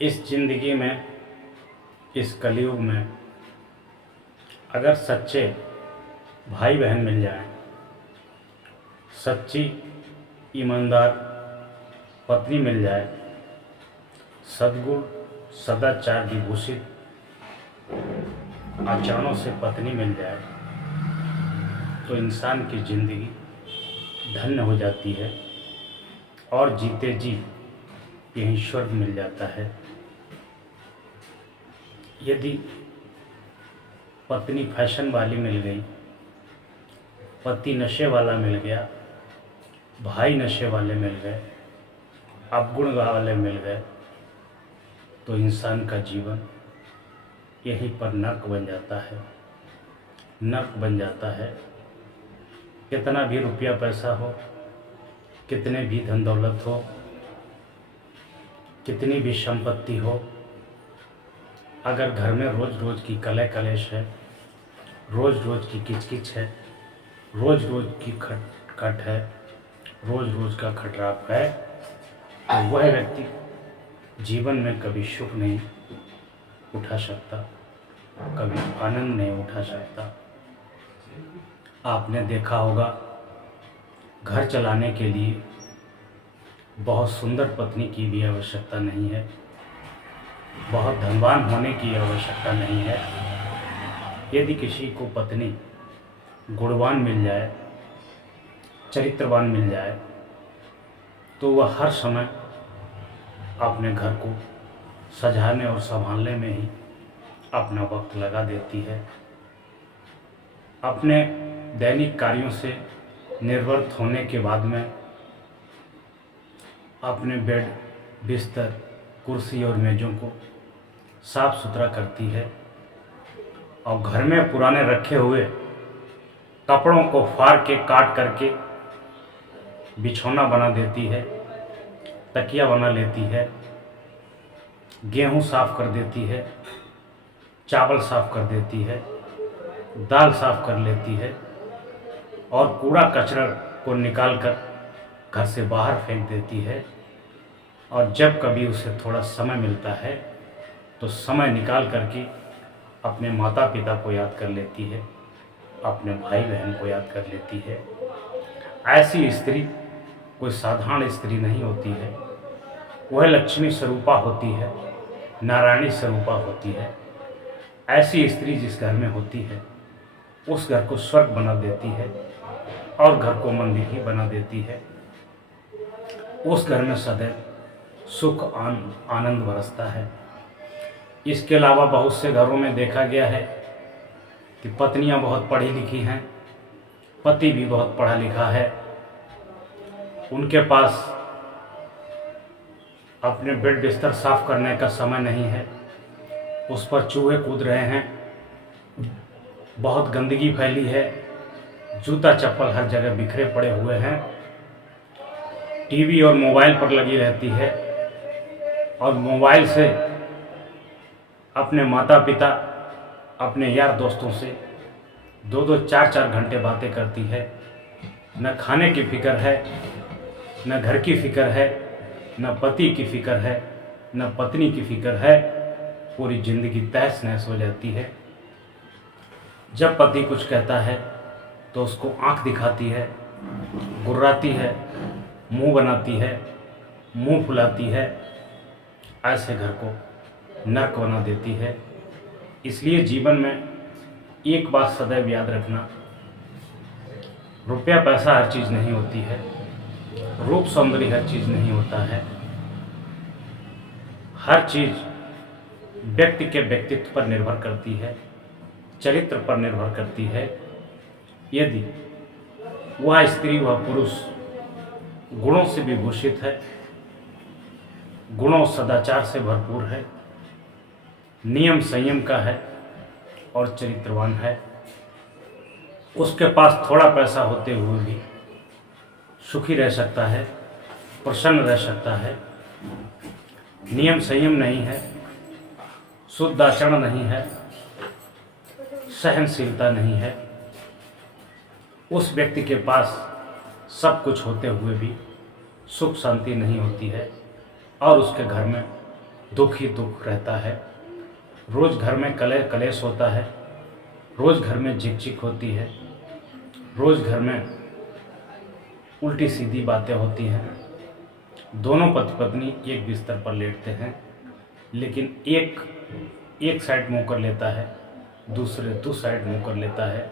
इस जिंदगी में, इस कलयुग में अगर सच्चे भाई बहन मिल जाएं, सच्ची ईमानदार पत्नी मिल जाए, सद्गुण सदाचार विभूषित आचरणों से पत्नी मिल जाए, तो इंसान की ज़िंदगी धन्य हो जाती है और जीते जी यही स्वर्ग मिल जाता है। यदि पत्नी फैशन वाली मिल गई, पति नशे वाला मिल गया, भाई नशे वाले मिल गए, अवगुण वाले मिल गए, तो इंसान का जीवन यहीं पर नर्क बन जाता है। नर्क बन जाता है। कितना भी रुपया पैसा हो, कितने भी धन दौलत हो, कितनी भी संपत्ति हो, अगर घर में रोज़ रोज़ की कलह कलेश है, रोज़ रोज़ की किचकिच है, रोज़ रोज़ की खटखट है, रोज़ रोज़ का खटराप है, तो वह व्यक्ति जीवन में कभी सुख नहीं उठा सकता, कभी आनंद नहीं उठा सकता। आपने देखा होगा, घर चलाने के लिए बहुत सुंदर पत्नी की भी आवश्यकता नहीं है, बहुत धनवान होने की आवश्यकता नहीं है। यदि किसी को पत्नी गुणवान मिल जाए, चरित्रवान मिल जाए, तो वह हर समय अपने घर को सजाने और संभालने में ही अपना वक्त लगा देती है। अपने दैनिक कार्यों से निर्वृत्त होने के बाद में अपने बेड, बिस्तर, कुर्सी और मेज़ों को साफ सुथरा करती है और घर में पुराने रखे हुए कपड़ों को फाड़ के काट करके बिछौना बना देती है, तकिया बना लेती है, गेहूं साफ कर देती है, चावल साफ कर देती है, दाल साफ कर लेती है और कूड़ा कचरा को निकाल कर घर से बाहर फेंक देती है। और जब कभी उसे थोड़ा समय मिलता है तो समय निकाल करके अपने माता पिता को याद कर लेती है, अपने भाई बहन को याद कर लेती है। ऐसी स्त्री कोई साधारण स्त्री नहीं होती है, वह लक्ष्मी स्वरूपा होती है, नारायणी स्वरूपा होती है। ऐसी स्त्री जिस घर में होती है उस घर को स्वर्ग बना देती है और घर को मंदिर ही बना देती है। उस घर में सदैव सुख आनंद बरसता है। इसके अलावा बहुत से घरों में देखा गया है कि पत्नियां बहुत पढ़ी लिखी हैं, पति भी बहुत पढ़ा लिखा है, उनके पास अपने बेड बिस्तर साफ करने का समय नहीं है, उस पर चूहे कूद रहे हैं, बहुत गंदगी फैली है, जूता चप्पल हर जगह बिखरे पड़े हुए हैं, टीवी और मोबाइल पर लगी रहती है और मोबाइल से अपने माता पिता, अपने यार दोस्तों से 2-2, 4-4 घंटे बातें करती है। न खाने की फिक्र है, न घर की फिक्र है, न पति की फिक्र है, न पत्नी की फिक्र है। पूरी जिंदगी तहस नहस हो जाती है। जब पति कुछ कहता है तो उसको आंख दिखाती है, गुर्राती है, मुंह बनाती है, मुंह फुलाती है, ऐसे घर को नर्क बना देती है। इसलिए जीवन में एक बात सदैव याद रखना, रुपया पैसा हर चीज़ नहीं होती है, रूप सौंदर्य हर चीज़ नहीं होता है। हर चीज़ व्यक्ति के व्यक्तित्व पर निर्भर करती है, चरित्र पर निर्भर करती है। यदि वह स्त्री, वह पुरुष गुणों से विभूषित है, गुणों सदाचार से भरपूर है, नियम संयम का है और चरित्रवान है, उसके पास थोड़ा पैसा होते हुए भी सुखी रह सकता है, प्रसन्न रह सकता है, नियम संयम नहीं है, शुद्ध आचरण नहीं है, सहनशीलता नहीं है, उस व्यक्ति के पास सब कुछ होते हुए भी सुख शांति नहीं होती है और उसके घर में दुख ही दुख रहता है। रोज़ घर में कलेश होता है, रोज़ घर में झिकझिक होती है, रोज़ घर में उल्टी सीधी बातें होती हैं। दोनों पति पत्नी एक बिस्तर पर लेटते हैं, लेकिन एक साइड मुंह कर लेता है, दूसरी साइड मुंह कर लेता है।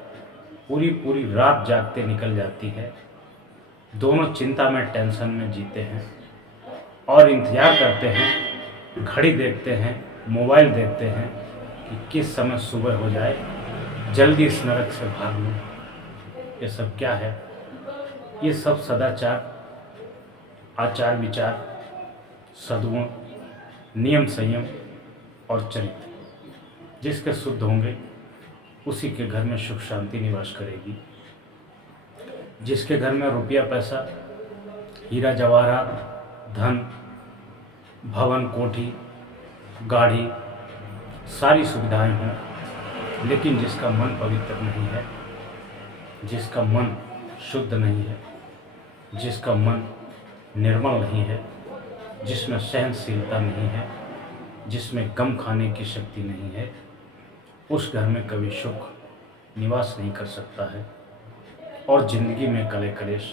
पूरी रात जागते निकल जाती है। दोनों चिंता में, टेंशन में जीते हैं और इंतज़ार करते हैं, घड़ी देखते हैं, मोबाइल देखते हैं कि किस समय सुबह हो जाए, जल्दी इस नरक से भाग लूँ। ये सब क्या है? ये सब सदाचार, आचार विचार, सद्गुण, नियम संयम और चरित्र जिसके शुद्ध होंगे उसी के घर में सुख शांति निवास करेगी। जिसके घर में रुपया पैसा, हीरा जवाहरात, धन, भवन, कोठी, गाड़ी, सारी सुविधाएं हों, लेकिन जिसका मन पवित्र नहीं है, जिसका मन शुद्ध नहीं है, जिसका मन निर्मल नहीं है, जिसमें सहनशीलता नहीं है, जिसमें गम खाने की शक्ति नहीं है, उस घर में कभी सुख निवास नहीं कर सकता है और जिंदगी में कलेश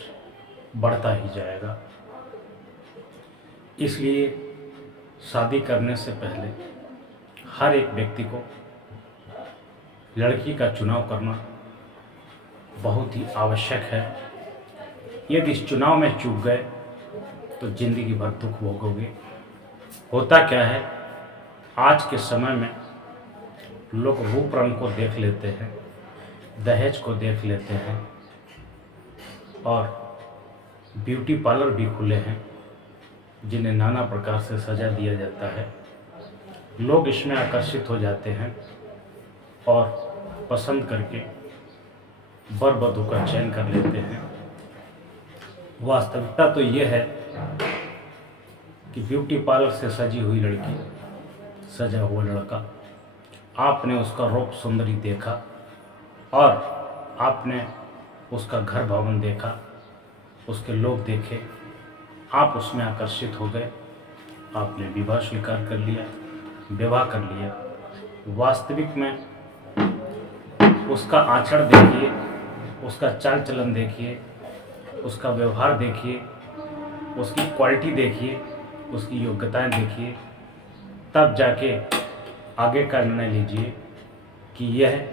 बढ़ता ही जाएगा। इसलिए शादी करने से पहले हर एक व्यक्ति को लड़की का चुनाव करना बहुत ही आवश्यक है। यदि इस चुनाव में चूक गए तो जिंदगी भर दुख भोगोगे। होता क्या है, आज के समय में लोग रूप रंग को देख लेते हैं, दहेज को देख लेते हैं और ब्यूटी पार्लर भी खुले हैं जिन्हें नाना प्रकार से सजा दिया जाता है। लोग इसमें आकर्षित हो जाते हैं और पसंद करके वर वधू का चयन कर लेते हैं। वास्तविकता तो ये है कि ब्यूटी पार्लर से सजी हुई लड़की, सजा हुआ लड़का, आपने उसका रूप सुंदरी देखा और आपने उसका घर भवन देखा, उसके लोग देखे, आप उसमें आकर्षित हो गए, आपने विवाह स्वीकार कर लिया, विवाह कर लिया। वास्तविक में उसका आचरण देखिए, उसका चाल चलन देखिए, उसका व्यवहार देखिए, उसकी क्वालिटी देखिए, उसकी योग्यताएं देखिए, तब जाके आगे का निर्णय लीजिए कि यह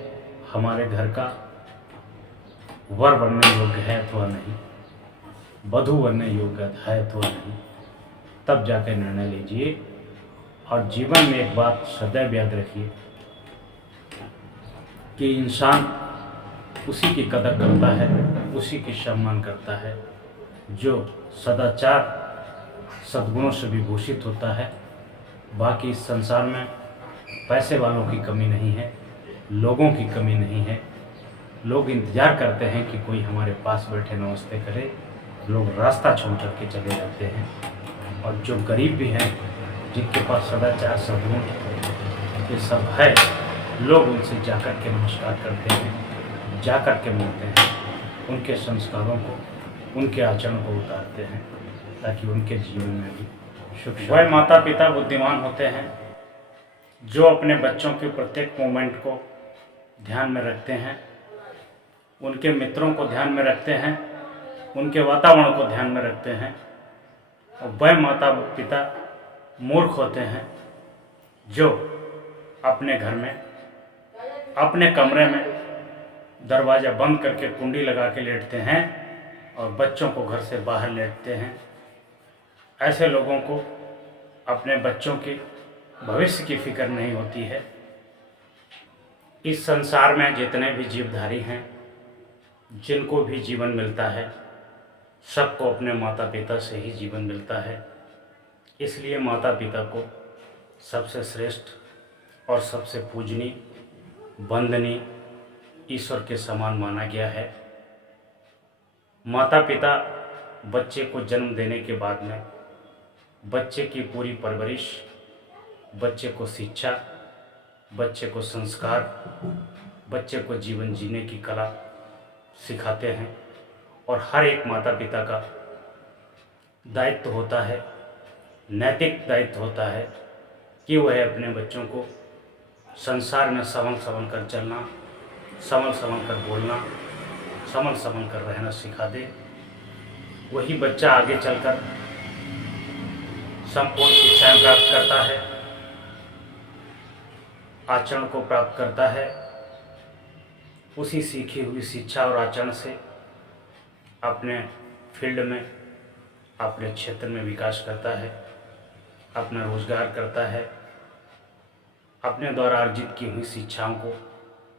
हमारे घर का वर बनने योग्य है अथवा नहीं, वधू बनने योग्य है अथवा नहीं। तब जाके निर्णय लीजिए। और जीवन में एक बात सदैव याद रखिए कि इंसान उसी की कदर करता है, उसी की सम्मान करता है जो सदाचार सद्गुणों से विभूषित होता है। बाकी इस संसार में पैसे वालों की कमी नहीं है, लोगों की कमी नहीं है। लोग इंतज़ार करते हैं कि कोई हमारे पास बैठे नमस्ते करे, लोग रास्ता छोड़ करके चले जाते हैं। और जो गरीब भी हैं, जिनके पास सदाचार सद्गुण ये सब है, लोग उनसे जाकर के नमस्कार करते हैं, जाकर के मिलते हैं, उनके संस्कारों को, उनके आचरण को उतारते हैं ताकि उनके जीवन में भी सुख। वह माता पिता बुद्धिमान होते हैं जो अपने बच्चों के प्रत्येक मोमेंट को ध्यान में रखते हैं, उनके मित्रों को ध्यान में रखते हैं, उनके वातावरण को ध्यान में रखते हैं। और वह माता पिता मूर्ख होते हैं जो अपने घर में, अपने कमरे में दरवाज़ा बंद करके कुंडी लगा के लेटते हैं और बच्चों को घर से बाहर लेटते हैं। ऐसे लोगों को अपने बच्चों के भविष्य की फिक्र नहीं होती है। इस संसार में जितने भी जीवधारी हैं, जिनको भी जीवन मिलता है, सबको अपने माता पिता से ही जीवन मिलता है। इसलिए माता पिता को सबसे श्रेष्ठ और सबसे पूजनीय, वंदनीय, ईश्वर के समान माना गया है। माता पिता बच्चे को जन्म देने के बाद में बच्चे की पूरी परवरिश, बच्चे को शिक्षा, बच्चे को संस्कार, बच्चे को जीवन जीने की कला सिखाते हैं। और हर एक माता पिता का दायित्व होता है, नैतिक दायित्व होता है कि वह अपने बच्चों को संसार में संभल संभल कर चलना, संभल संभल कर बोलना, संभल संभल कर रहना सिखा दे। वही बच्चा आगे चलकर संपूर्ण शिक्षाएं प्राप्त करता है, आचरण को प्राप्त करता है। उसी सीखी हुई शिक्षा और आचरण से अपने फील्ड में, अपने क्षेत्र में विकास करता है, अपना रोजगार करता है, अपने द्वारा अर्जित की हुई शिक्षाओं को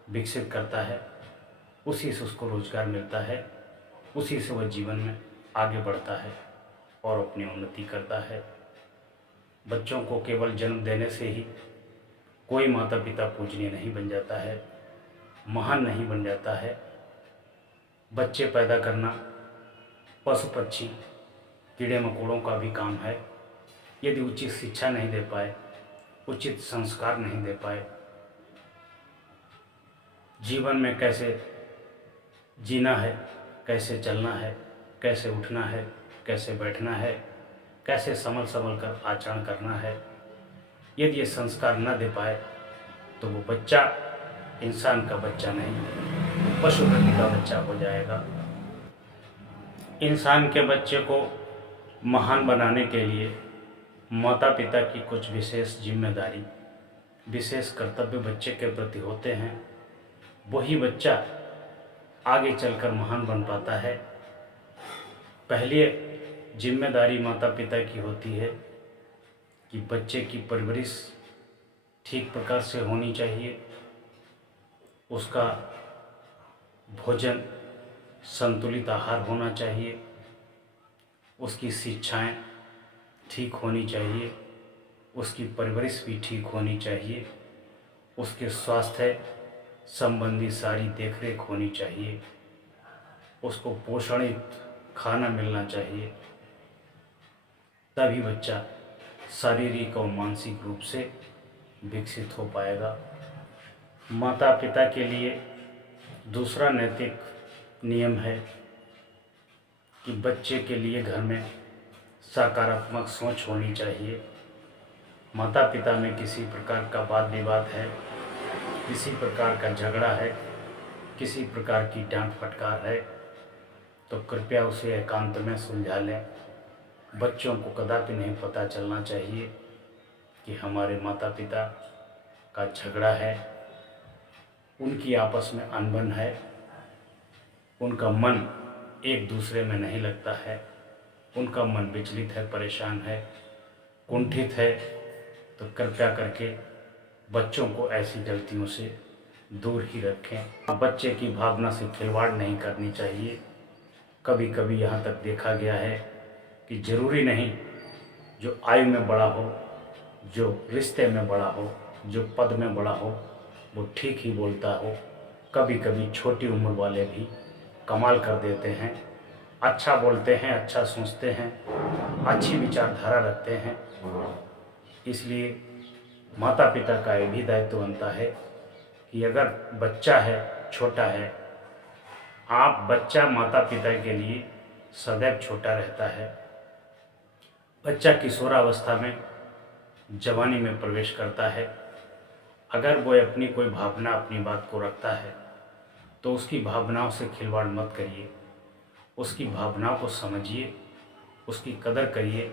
विकसित करता है। उसी से उसको रोजगार मिलता है, उसी से वह जीवन में आगे बढ़ता है और अपनी उन्नति करता है। बच्चों को केवल जन्म देने से ही कोई माता पिता पूजनीय नहीं बन जाता है, महान नहीं बन जाता है। बच्चे पैदा करना पशु पक्षी कीड़े मकोड़ों का भी काम है। यदि उचित शिक्षा नहीं दे पाए, उचित संस्कार नहीं दे पाए, जीवन में कैसे जीना है, कैसे चलना है, कैसे उठना है, कैसे बैठना है, कैसे संभल संभल कर आचरण करना है, यदि ये संस्कार न दे पाए तो वो बच्चा इंसान का बच्चा नहीं, पशु प्रति का बच्चा हो जाएगा। इंसान के बच्चे को महान बनाने के लिए माता पिता की कुछ विशेष जिम्मेदारी, विशेष कर्तव्य बच्चे के प्रति होते हैं। वही बच्चा आगे चलकर महान बन पाता है। पहले जिम्मेदारी माता पिता की होती है कि बच्चे की परवरिश ठीक प्रकार से होनी चाहिए, उसका भोजन संतुलित आहार होना चाहिए, उसकी शिक्षाएं ठीक होनी चाहिए, उसकी परवरिश भी ठीक होनी चाहिए, उसके स्वास्थ्य संबंधी सारी देखरेख होनी चाहिए, उसको पोषणित खाना मिलना चाहिए। तभी बच्चा शारीरिक और मानसिक रूप से विकसित हो पाएगा। माता पिता के लिए दूसरा नैतिक नियम है कि बच्चे के लिए घर में सकारात्मक सोच होनी चाहिए। माता पिता में किसी प्रकार का वाद विवाद है, किसी प्रकार का झगड़ा है, किसी प्रकार की डांट फटकार है, तो कृपया उसे एकांत में सुलझा लें। बच्चों को कदापि नहीं पता चलना चाहिए कि हमारे माता पिता का झगड़ा है, उनकी आपस में अनबन है, उनका मन एक दूसरे में नहीं लगता है, उनका मन विचलित है, परेशान है, कुंठित है। तो कृपया करके बच्चों को ऐसी गलतियों से दूर ही रखें। बच्चे की भावना से खिलवाड़ नहीं करनी चाहिए। कभी कभी यहाँ तक देखा गया है कि ज़रूरी नहीं जो आयु में बड़ा हो, जो रिश्ते में बड़ा हो, जो पद में बड़ा हो, वो ठीक ही बोलता हो। कभी कभी छोटी उम्र वाले भी कमाल कर देते हैं, अच्छा बोलते हैं, अच्छा सोचते हैं, अच्छी विचारधारा रखते हैं। इसलिए माता पिता का ये भी दायित्व बनता है कि अगर बच्चा है, छोटा है, आप बच्चा माता पिता के लिए सदैव छोटा रहता है। बच्चा किशोरावस्था में, जवानी में प्रवेश करता है। अगर वो अपनी कोई भावना, अपनी बात को रखता है तो उसकी भावनाओं से खिलवाड़ मत करिए। उसकी भावनाओं को समझिए, उसकी कदर करिए।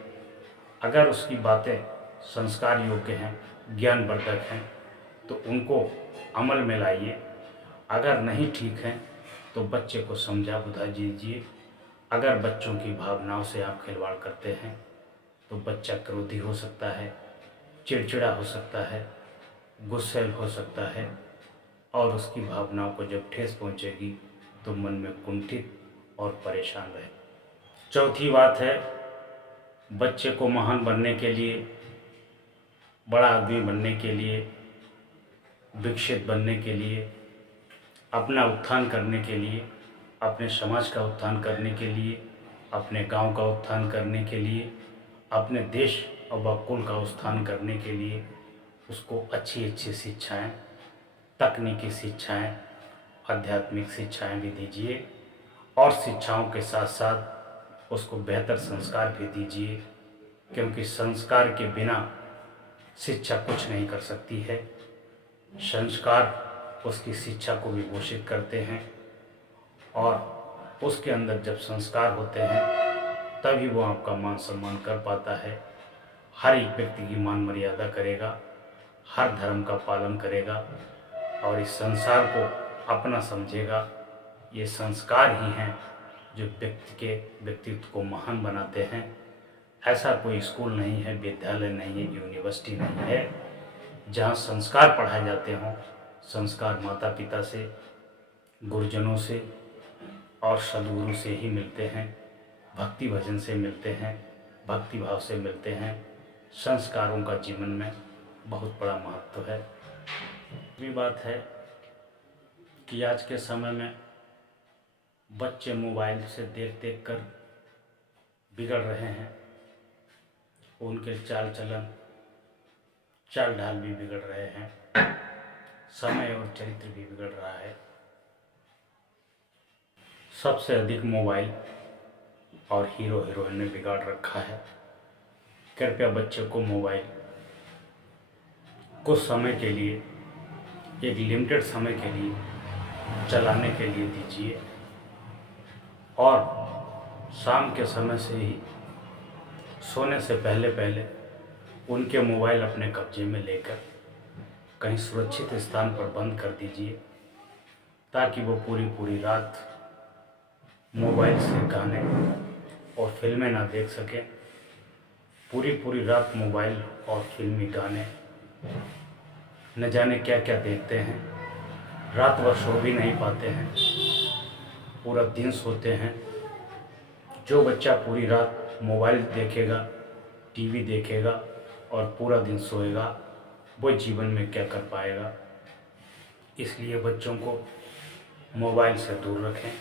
अगर उसकी बातें संस्कार योग्य हैं, ज्ञानवर्धक हैं, तो उनको अमल में लाइए। अगर नहीं ठीक हैं तो बच्चे को समझा बुझा दीजिए। अगर बच्चों की भावनाओं से आप खिलवाड़ करते हैं तो बच्चा क्रोधी हो सकता है, चिड़चिड़ा हो सकता है, गुस्सैल हो सकता है, और उसकी भावनाओं को जब ठेस पहुंचेगी तो मन में कुंठित और परेशान रहे। चौथी बात है, बच्चे को महान बनने के लिए, बड़ा आदमी बनने के लिए, विकसित बनने के लिए, अपना उत्थान करने के लिए, अपने समाज का उत्थान करने के लिए, अपने गांव का उत्थान करने के लिए, अपने देश और बकुल का उत्थान करने के लिए उसको अच्छी अच्छी शिक्षाएं, तकनीकी शिक्षाएं, आध्यात्मिक शिक्षाएं भी दीजिए, और शिक्षाओं के साथ साथ उसको बेहतर संस्कार भी दीजिए। क्योंकि संस्कार के बिना शिक्षा कुछ नहीं कर सकती है। संस्कार उसकी शिक्षा को विभूषित करते हैं और उसके अंदर जब संस्कार होते हैं तभी वो आपका मान सम्मान कर पाता है। हर एक व्यक्ति की मान मर्यादा करेगा, हर धर्म का पालन करेगा और इस संसार को अपना समझेगा। ये संस्कार ही हैं जो व्यक्ति के व्यक्तित्व को महान बनाते हैं। ऐसा कोई स्कूल नहीं है, विद्यालय नहीं है, यूनिवर्सिटी नहीं है जहाँ संस्कार पढ़ाए जाते हों। संस्कार माता पिता से, गुरुजनों से और सद्गुरु से ही मिलते हैं, भक्ति भजन से मिलते हैं, भक्ति भाव से मिलते हैं। संस्कारों का जीवन में बहुत बड़ा महत्व है। दूसरी बात है कि आज के समय में बच्चे मोबाइल से देख देख कर बिगड़ रहे हैं। उनके चाल चलन, चाल ढाल भी बिगड़ रहे हैं, समय और चरित्र भी बिगड़ रहा है। सबसे अधिक मोबाइल और हीरो हीरोइन ने बिगाड़ रखा है। कृपया बच्चे को मोबाइल कुछ समय के लिए, एक लिमिटेड समय के लिए चलाने के लिए दीजिए और शाम के समय से ही सोने से पहले पहले उनके मोबाइल अपने कब्जे में लेकर कहीं सुरक्षित स्थान पर बंद कर दीजिए ताकि वो पूरी रात मोबाइल से गाने और फिल्में ना देख सकें। पूरी रात मोबाइल और फिल्मी गाने न जाने क्या क्या देखते हैं। रात भर सो भी नहीं पाते हैं, पूरा दिन सोते हैं। जो बच्चा पूरी रात मोबाइल देखेगा, टीवी देखेगा और पूरा दिन सोएगा, वो जीवन में क्या कर पाएगा। इसलिए बच्चों को मोबाइल से दूर रखें।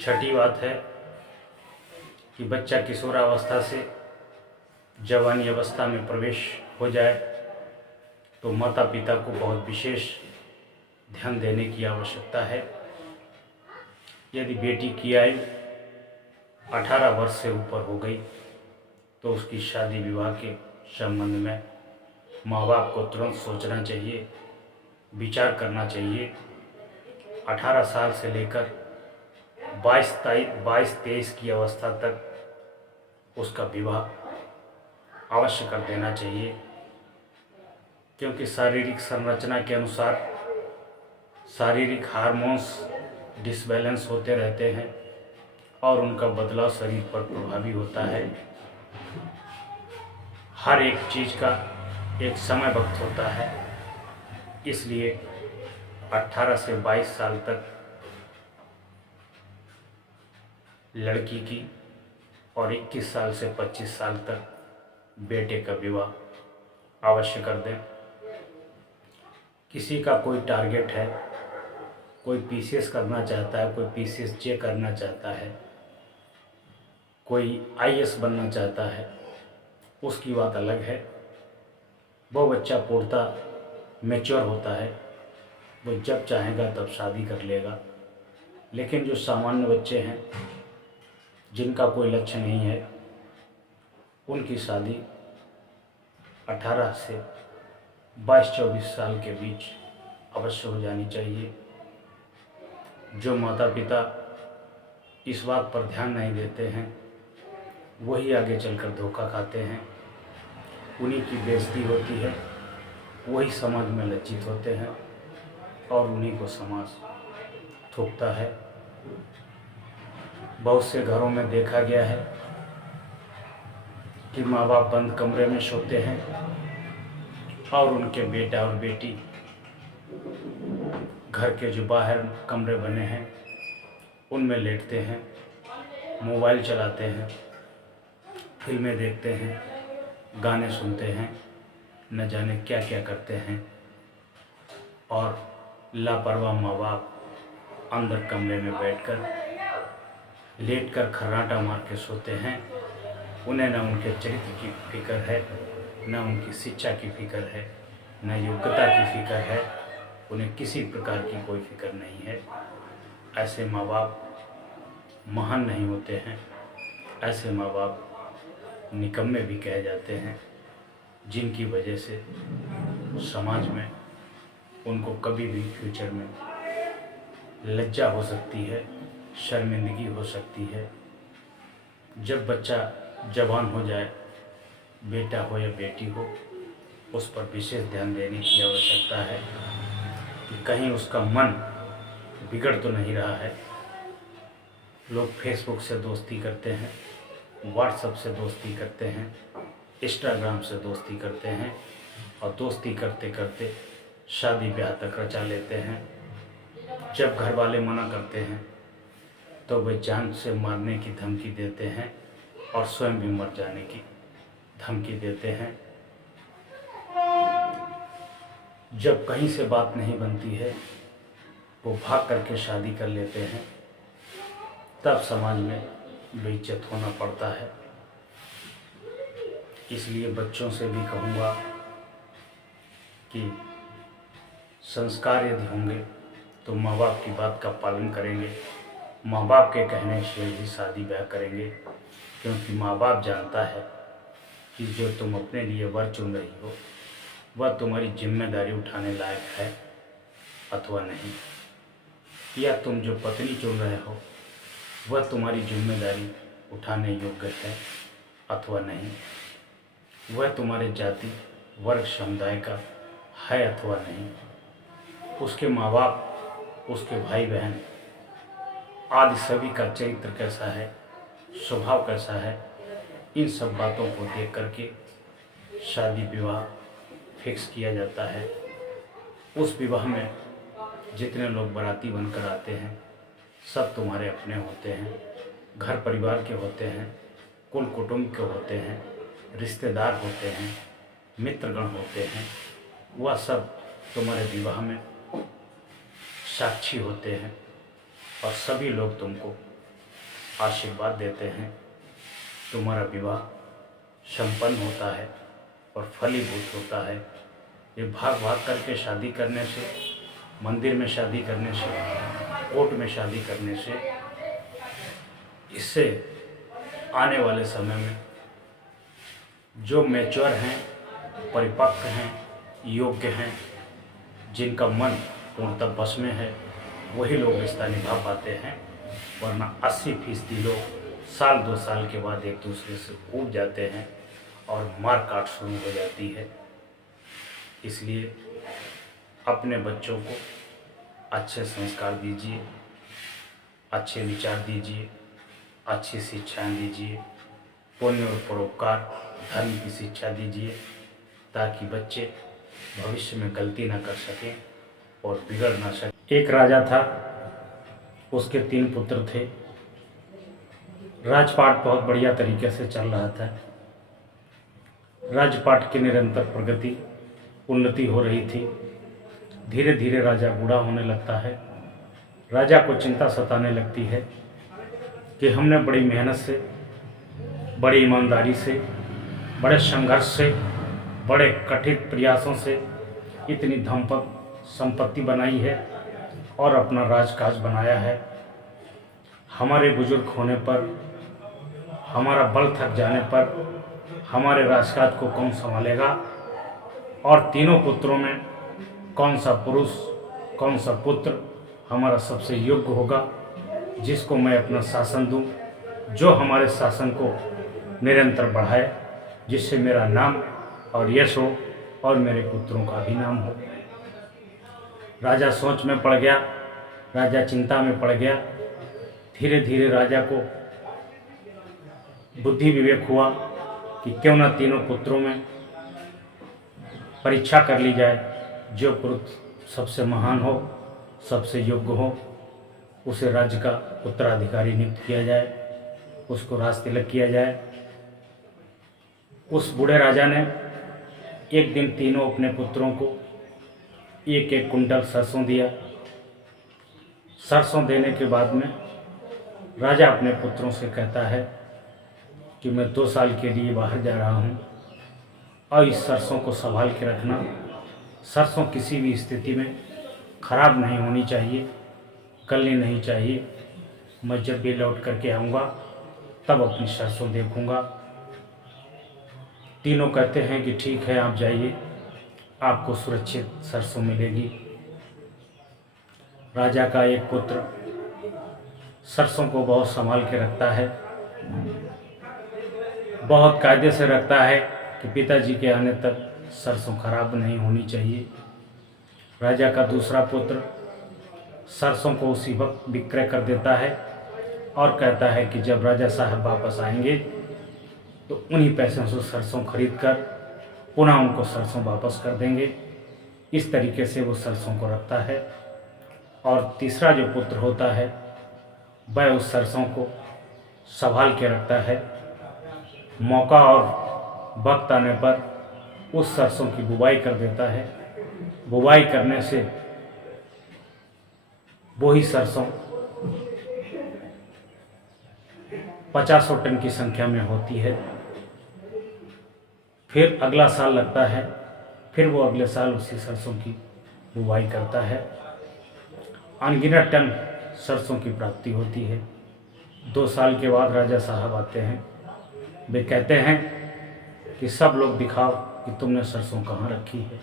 छठी बात है कि बच्चा किशोरावस्था से जवानी अवस्था में प्रवेश हो जाए तो माता पिता को बहुत विशेष ध्यान देने की आवश्यकता है। यदि बेटी की आयु 18 वर्ष से ऊपर हो गई तो उसकी शादी विवाह के संबंध में माँ बाप को तुरंत सोचना चाहिए, विचार करना चाहिए। 18 साल से लेकर 22-23 की अवस्था तक उसका विवाह अवश्य कर देना चाहिए, क्योंकि शारीरिक संरचना के अनुसार शारीरिक हार्मोन्स डिसबैलेंस होते रहते हैं और उनका बदलाव शरीर पर प्रभावी होता है। हर एक चीज़ का एक समय वक्त होता है, इसलिए 18 से 22 साल तक लड़की की और 21 साल से 25 साल तक बेटे का विवाह अवश्य कर दें। किसी का कोई टारगेट है, कोई पीसीएस करना चाहता है, कोई पीसीएस करना चाहता है, कोई आईएएस बनना चाहता है, उसकी बात अलग है। वो बच्चा पूर्णतः मैच्योर होता है, वो जब चाहेगा तब शादी कर लेगा। लेकिन जो सामान्य बच्चे हैं जिनका कोई लक्ष्य नहीं है, उनकी शादी 18 से 22-24 साल के बीच अवश्य हो जानी चाहिए। जो माता पिता इस बात पर ध्यान नहीं देते हैं वही आगे चलकर धोखा खाते हैं, उन्हीं की बेइज्जती होती है, वही समाज में लज्जित होते हैं और उन्हीं को समाज थूकता है। बहुत से घरों में देखा गया है कि माँ बाप बंद कमरे में सोते हैं और उनके बेटा और बेटी घर के जो बाहर कमरे बने हैं उनमें लेटते हैं, मोबाइल चलाते हैं, फिल्में देखते हैं, गाने सुनते हैं, न जाने क्या क्या करते हैं। और लापरवाह माँ बाप अंदर कमरे में बैठकर लेटकर खर्राटा मार के सोते हैं। उन्हें न उनके चरित्र की फिक्र है, न उनकी शिक्षा की फिक्र है, न योग्यता की फिक्र है, उन्हें किसी प्रकार की कोई फिक्र नहीं है। ऐसे माँ बाप महान नहीं होते हैं, ऐसे माँ बाप निकम्मे भी कहे जाते हैं। जिनकी वजह से समाज में उनको कभी भी फ्यूचर में लज्जा हो सकती है, शर्मिंदगी हो सकती है। जब बच्चा जवान हो जाए, बेटा हो या बेटी हो, उस पर विशेष ध्यान देने की आवश्यकता है कि कहीं उसका मन बिगड़ तो नहीं रहा है। लोग फेसबुक से दोस्ती करते हैं, व्हाट्सएप से दोस्ती करते हैं, इंस्टाग्राम से दोस्ती करते हैं और दोस्ती करते करते शादी ब्याह तक रचा लेते हैं। जब घर वाले मना करते हैं तो वे जान से मारने की धमकी देते हैं और स्वयं भी मर जाने की धमकी देते हैं। जब कहीं से बात नहीं बनती है, वो भाग करके शादी कर लेते हैं, तब समाज में बेइज्जत होना पड़ता है। इसलिए बच्चों से भी कहूँगा कि संस्कार यदि होंगे तो माँ बाप की बात का पालन करेंगे, माँ बाप के कहने से ही शादी ब्याह करेंगे, क्योंकि माँ बाप जानता है कि जो तुम अपने लिए वर चुन रही हो वह तुम्हारी जिम्मेदारी उठाने लायक है अथवा नहीं, या तुम जो पत्नी चुन रहे हो वह तुम्हारी जिम्मेदारी उठाने योग्य है अथवा नहीं, वह तुम्हारे जाति वर्ग समुदाय का है अथवा नहीं, उसके माँ बाप, उसके भाई बहन आदि सभी का चरित्र कैसा है, स्वभाव कैसा है, इन सब बातों को देख करके शादी विवाह फिक्स किया जाता है। उस विवाह में जितने लोग बाराती बनकर आते हैं सब तुम्हारे अपने होते हैं, घर परिवार के होते हैं, कुल कुटुंब के होते हैं, रिश्तेदार होते हैं, मित्रगण होते हैं। वह सब तुम्हारे विवाह में साक्षी होते हैं और सभी लोग तुमको आशीर्वाद देते हैं। तुम्हारा विवाह संपन्न होता है और फलीभूत होता है। ये भाग भाग करके शादी करने से, मंदिर में शादी करने से, कोर्ट में शादी करने से, इससे आने वाले समय में जो मैच्योर हैं, परिपक्व हैं, योग्य हैं, जिनका मन पूर्णतः बस में है, वही लोग रिश्ता निभा पाते हैं। वरना 80% लोग साल 2 साल के बाद एक दूसरे से उब जाते हैं और मार काट शुरू हो जाती है। इसलिए अपने बच्चों को अच्छे संस्कार दीजिए, अच्छे विचार दीजिए, अच्छी शिक्षाएं दीजिए, पुण्य और परोपकार धर्म की शिक्षा दीजिए, ताकि बच्चे भविष्य में गलती ना कर सकें और बिगड़ ना सकें। एक राजा था, उसके 3 पुत्र थे। राजपाट बहुत बढ़िया तरीके से चल रहा था। राजपाट की निरंतर प्रगति, उन्नति हो रही थी। धीरे धीरे राजा बूढ़ा होने लगता है। राजा को चिंता सताने लगती है कि हमने बड़ी मेहनत से, बड़ी ईमानदारी से, बड़े संघर्ष से, बड़े कठिन प्रयासों से इतनी संपत्ति बनाई है और अपना राजकाज बनाया है। हमारे बुजुर्ग होने पर, हमारा बल थक जाने पर हमारे राजकाज को कौन संभालेगा, और तीनों पुत्रों में कौन सा पुरुष, कौन सा पुत्र हमारा सबसे योग्य होगा, जिसको मैं अपना शासन दूं, जो हमारे शासन को निरंतर बढ़ाए, जिससे मेरा नाम और यश हो और मेरे पुत्रों का भी नाम हो। राजा सोच में पड़ गया, राजा चिंता में पड़ गया। धीरे धीरे राजा को बुद्धि विवेक हुआ कि क्यों न तीनों पुत्रों में परीक्षा कर ली जाए। जो पुत्र सबसे महान हो, सबसे योग्य हो, उसे राज्य का उत्तराधिकारी नियुक्त किया जाए, उसको राज तिलक किया जाए। उस बूढ़े राजा ने एक दिन तीनों अपने पुत्रों को 1-1 कुंटल सरसों दिया। सरसों देने के बाद में राजा अपने पुत्रों से कहता है कि मैं 2 साल के लिए बाहर जा रहा हूँ और इस सरसों को संभाल के रखना। सरसों किसी भी स्थिति में खराब नहीं होनी चाहिए, गलनी नहीं चाहिए। मैं जब भी लौट करके आऊँगा तब अपनी सरसों देखूँगा। तीनों कहते हैं कि ठीक है आप जाइए, आपको सुरक्षित सरसों मिलेगी। राजा का एक पुत्र सरसों को बहुत संभाल के रखता है, बहुत कायदे से रखता है कि पिताजी के आने तक सरसों खराब नहीं होनी चाहिए। राजा का दूसरा पुत्र सरसों को उसी वक्त विक्रय कर देता है और कहता है कि जब राजा साहब वापस आएंगे तो उन्हीं पैसों से सरसों खरीद कर पुनः उनको सरसों वापस कर देंगे। इस तरीके से वो सरसों को रखता है। और तीसरा जो पुत्र होता है वह उस सरसों को संभाल के रखता है। मौका और वक्त आने पर उस सरसों की बुवाई कर देता है। बुवाई करने से वही सरसों 50 टन की संख्या में होती है। फिर अगला साल लगता है, फिर वो अगले साल उसी सरसों की बुवाई करता है। अनगिनत टन सरसों की प्राप्ति होती है। 2 साल के बाद राजा साहब आते हैं। वे कहते हैं कि सब लोग दिखाओ कि तुमने सरसों कहाँ रखी है,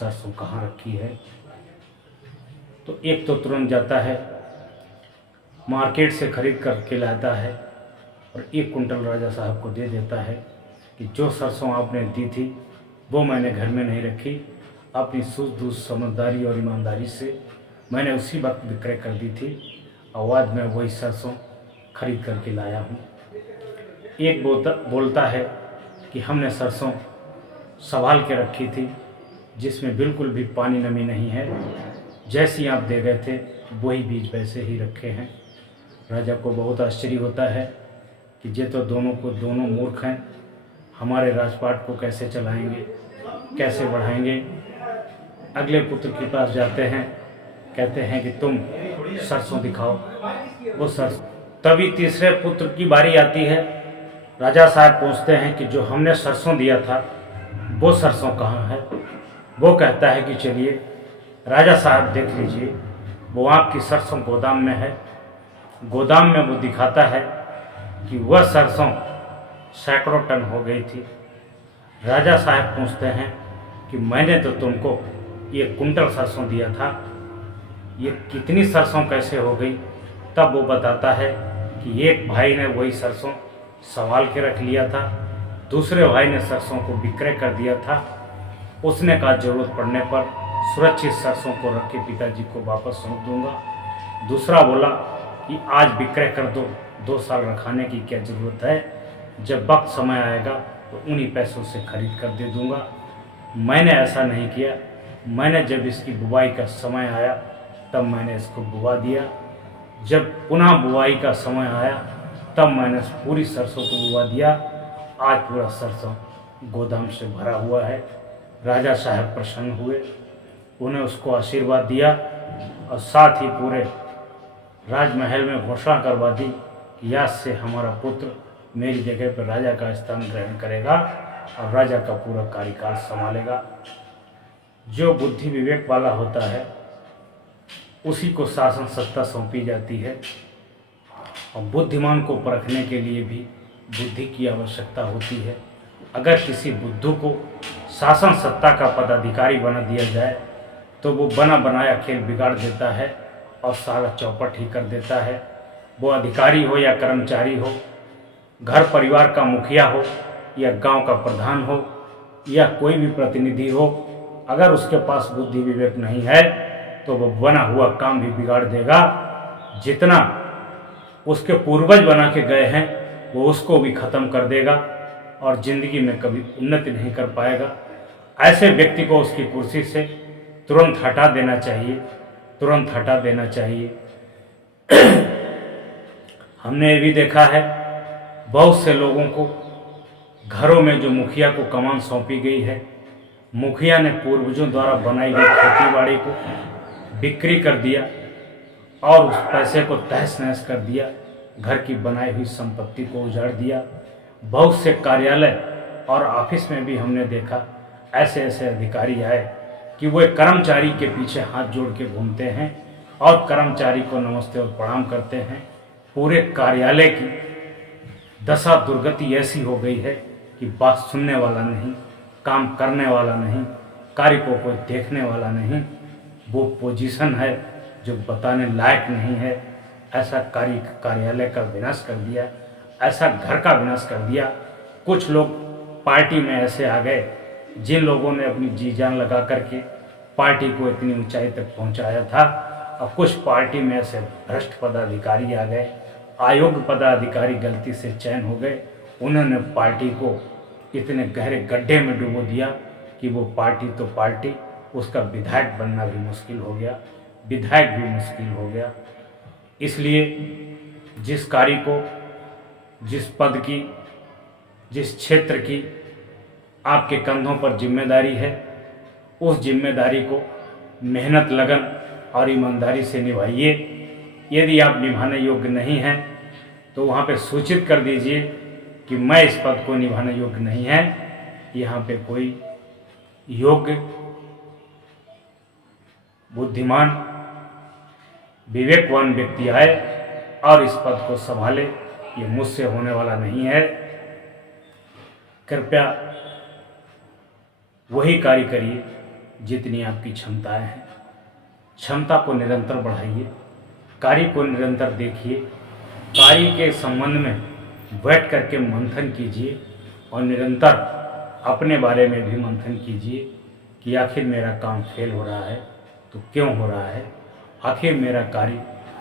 सरसों कहाँ रखी है। तो एक तो तुरंत जाता है, मार्केट से खरीद करके लाता है और 1 कुंटल राजा साहब को दे देता है कि जो सरसों आपने दी थी वो मैंने घर में नहीं रखी, अपनी सूझबूझ समझदारी और ईमानदारी से मैंने उसी वक्त विक्रय कर दी थी और आज मैं वही सरसों खरीद करके लाया हूँ। एक बोलता है कि हमने सरसों संभाल के रखी थी, जिसमें बिल्कुल भी पानी नमी नहीं है, जैसी आप दे गए थे वही बीज वैसे ही रखे हैं। राजा को बहुत आश्चर्य होता है कि ये तो दोनों मूर्ख हैं, हमारे राजपाट को कैसे चलाएंगे, कैसे बढ़ाएंगे। अगले पुत्र के पास जाते हैं, कहते हैं कि तुम सरसों दिखाओ, वो सरसों। तभी तीसरे पुत्र की बारी आती है। राजा साहब पूछते हैं कि जो हमने सरसों दिया था वो सरसों कहाँ है। वो कहता है कि चलिए राजा साहब देख लीजिए, वो आपकी सरसों गोदाम में है। गोदाम में वो दिखाता है कि वह सरसों सैकड़ों टन हो गई थी। राजा साहब पूछते हैं कि मैंने तो तुमको 1 कुंटल सरसों दिया था, ये कितनी सरसों कैसे हो गई। तब वो बताता है कि एक भाई ने वही सरसों संभाल के रख लिया था, दूसरे भाई ने सरसों को विक्रय कर दिया था। उसने कहा जरूरत पड़ने पर सुरक्षित सरसों को रख के पिताजी को वापस सौंप दूंगा। दूसरा बोला कि आज विक्रय कर दो, 2 साल रखाने की क्या ज़रूरत है, जब वक्त समय आएगा तो उन्हीं पैसों से खरीद कर दे दूंगा। मैंने ऐसा नहीं किया, मैंने जब इसकी बुवाई का समय आया तब मैंने इसको बुवा दिया, जब पुनः बुवाई का समय आया तब मैंने पूरी सरसों को बुवा दिया। आज पूरा सरसों गोदाम से भरा हुआ है। राजा साहब प्रसन्न हुए, उन्हें उसको आशीर्वाद दिया और साथ ही पूरे राजमहल में घोषणा करवा दी कि आज से हमारा पुत्र मेरी जगह पर राजा का स्थान ग्रहण करेगा और राजा का पूरा कार्यकाल संभालेगा। जो बुद्धि विवेक वाला होता है उसी को शासन सत्ता सौंपी जाती है और बुद्धिमान को परखने के लिए भी बुद्धि की आवश्यकता होती है। अगर किसी बुद्धू को शासन सत्ता का पदाधिकारी बना दिया जाए तो वो बना बनाया खेल बिगाड़ देता है और सारा चौपट ही कर देता है। वो अधिकारी हो या कर्मचारी हो, घर परिवार का मुखिया हो या गांव का प्रधान हो या कोई भी प्रतिनिधि हो, अगर उसके पास बुद्धि विवेक नहीं है तो वो बना हुआ काम भी बिगाड़ देगा। जितना उसके पूर्वज बना के गए हैं वो उसको भी ख़त्म कर देगा और ज़िंदगी में कभी उन्नति नहीं कर पाएगा। ऐसे व्यक्ति को उसकी कुर्सी से तुरंत हटा देना चाहिए, तुरंत हटा देना चाहिए। हमने ये भी देखा है बहुत से लोगों को घरों में जो मुखिया को कमान सौंपी गई है, मुखिया ने पूर्वजों द्वारा बनाई गई खेतीबाड़ी को बिक्री कर दिया और उस पैसे को तहस नहस कर दिया, घर की बनाई हुई संपत्ति को उजाड़ दिया। बहुत से कार्यालय और ऑफिस में भी हमने देखा ऐसे ऐसे अधिकारी आए कि वो एक कर्मचारी के पीछे हाथ जोड़ के घूमते हैं और कर्मचारी को नमस्ते और प्रणाम करते हैं। पूरे कार्यालय की दशा दुर्गति ऐसी हो गई है कि बात सुनने वाला नहीं, काम करने वाला नहीं, कार्य को कोई देखने वाला नहीं, वो पोजीशन है जो बताने लायक नहीं है। ऐसा कार्यालय का विनाश कर दिया, ऐसा घर का विनाश कर दिया। कुछ लोग पार्टी में ऐसे आ गए जिन लोगों ने अपनी जी जान लगा करके पार्टी को इतनी ऊंचाई तक पहुंचाया था, और कुछ पार्टी में ऐसे भ्रष्ट पदाधिकारी आ गए, अयोग्य पदाधिकारी गलती से चयन हो गए। उन्होंने पार्टी को इतने गहरे गड्ढे में डुबो दिया कि वो पार्टी तो पार्टी, उसका विधायक बनना भी मुश्किल हो गया, विधायक भी मुश्किल हो गया। इसलिए जिस कार्य को, जिस पद की, जिस क्षेत्र की आपके कंधों पर जिम्मेदारी है, उस जिम्मेदारी को मेहनत, लगन और ईमानदारी से निभाइए। यदि आप निभाने योग्य नहीं हैं तो वहाँ पे सूचित कर दीजिए कि मैं इस पद को निभाने योग्य नहीं है, यहाँ पे कोई योग्य, बुद्धिमान, विवेकवान व्यक्ति आए और इस पद को संभाले। ये मुझसे होने वाला नहीं है। कृपया वही कार्य करिए जितनी आपकी क्षमताएं हैं। क्षमता को निरंतर बढ़ाइए, कार्य को निरंतर देखिए, कार्य के संबंध में बैठ करके मंथन कीजिए और निरंतर अपने बारे में भी मंथन कीजिए कि आखिर मेरा काम फेल हो रहा है तो क्यों हो रहा है, आखिर मेरा कार्य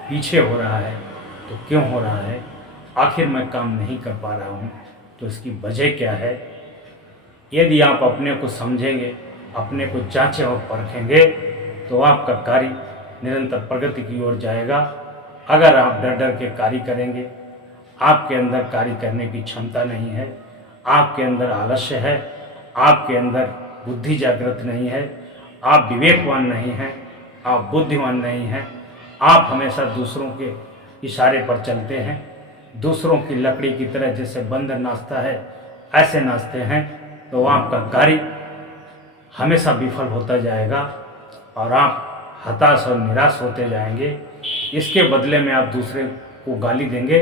पीछे हो रहा है तो क्यों हो रहा है, आखिर मैं काम नहीं कर पा रहा हूँ तो इसकी वजह क्या है। यदि आप अपने को समझेंगे, अपने को जांचें और परखेंगे तो आपका कार्य निरंतर प्रगति की ओर जाएगा। अगर आप डर डर के कार्य करेंगे, आपके अंदर कार्य करने की क्षमता नहीं है, आपके अंदर आलस्य है, आपके अंदर बुद्धि जागृत नहीं है, आप विवेकवान नहीं हैं, आप बुद्धिमान नहीं हैं, आप हमेशा दूसरों के इशारे पर चलते हैं, दूसरों की लकड़ी की तरह जैसे बंदर नाचता है ऐसे नाचते हैं, तो आपका कार्य हमेशा विफल होता जाएगा और आप हताश और निराश होते जाएंगे। इसके बदले में आप दूसरे को गाली देंगे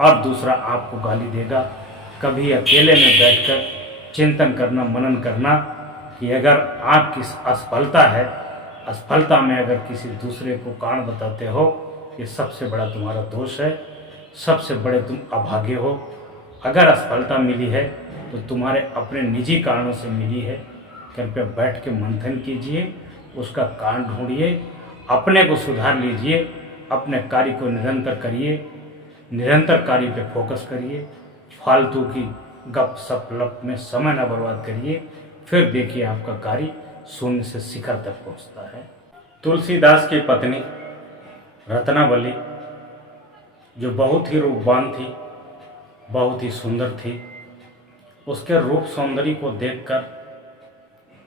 और दूसरा आपको गाली देगा। कभी अकेले में बैठकर चिंतन करना, मनन करना कि अगर आपकी असफलता है, असफलता में अगर किसी दूसरे को कारण बताते हो, ये सबसे बड़ा तुम्हारा दोष है, सबसे बड़े तुम अभागे हो। अगर असफलता मिली है तो तुम्हारे अपने निजी कारणों से मिली है। कृपया बैठ के मंथन कीजिए, उसका कारण ढूंढिए, अपने को सुधार लीजिए, अपने कार्य को निरंतर करिए, निरंतर कार्य पे फोकस करिए, फालतू की गप सप लप में समय न बर्बाद करिए। फिर देखिए आपका कार्य शून्य से शिखर तक पहुंचता है। तुलसीदास की पत्नी रत्नावली, जो बहुत ही रूपवान थी, बहुत ही सुंदर थी, उसके रूप सौंदर्य को देखकर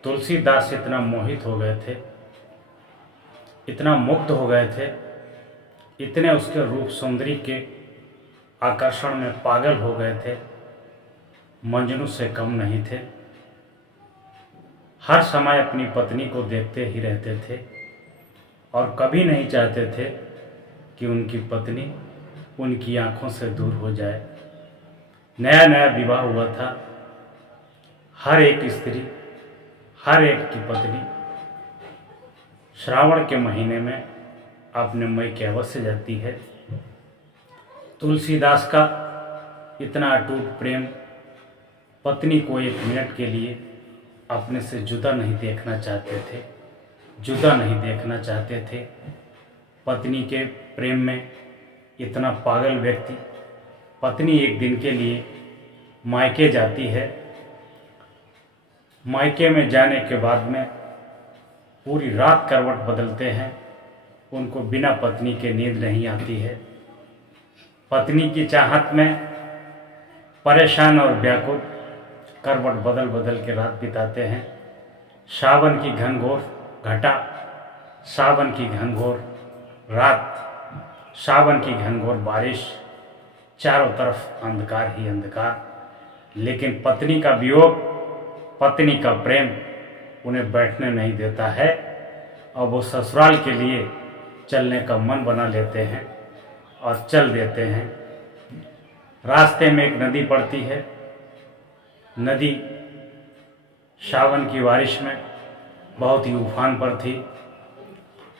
तुलसीदास इतना मोहित हो गए थे, इतना मुग्ध हो गए थे, इतने उसके रूप सौंदर्य के आकर्षण में पागल हो गए थे, मंजनू से कम नहीं थे। हर समय अपनी पत्नी को देखते ही रहते थे और कभी नहीं चाहते थे कि उनकी पत्नी उनकी आंखों से दूर हो जाए। नया नया विवाह हुआ था, हर एक स्त्री, हर एक की पत्नी श्रावण के महीने में अपने मैके अवश्य जाती है। तुलसीदास का इतना अटूट प्रेम, पत्नी को एक मिनट के लिए अपने से जुदा नहीं देखना चाहते थे, जुदा नहीं देखना चाहते थे। पत्नी के प्रेम में इतना पागल व्यक्ति, पत्नी एक दिन के लिए मायके जाती है, मायके में जाने के बाद में पूरी रात करवट बदलते हैं, उनको बिना पत्नी के नींद नहीं आती है। पत्नी की चाहत में परेशान और व्याकुल करवट बदल बदल के रात बिताते हैं। सावन की घनघोर घटा, सावन की घनघोर रात, सावन की घनघोर बारिश, चारों तरफ अंधकार ही अंधकार। लेकिन पत्नी का वियोग, पत्नी का प्रेम उन्हें बैठने नहीं देता है और वो ससुराल के लिए चलने का मन बना लेते हैं और चल देते हैं। रास्ते में एक नदी पड़ती है, नदी सावन की बारिश में बहुत ही उफान पर थी।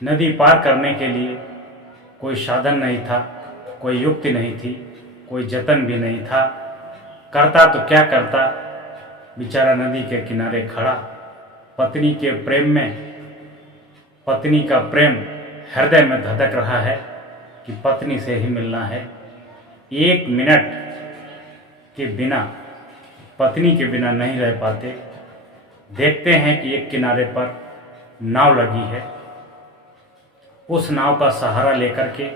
नदी पार करने के लिए कोई साधन नहीं था, कोई युक्ति नहीं थी, कोई जतन भी नहीं था। करता तो क्या करता, बेचारा नदी के किनारे खड़ा, पत्नी के प्रेम में, पत्नी का प्रेम हृदय में धधक रहा है कि पत्नी से ही मिलना है। 1 मिनट के बिना, पत्नी के बिना नहीं रह पाते। देखते हैं कि एक किनारे पर नाव लगी है, उस नाव का सहारा लेकर के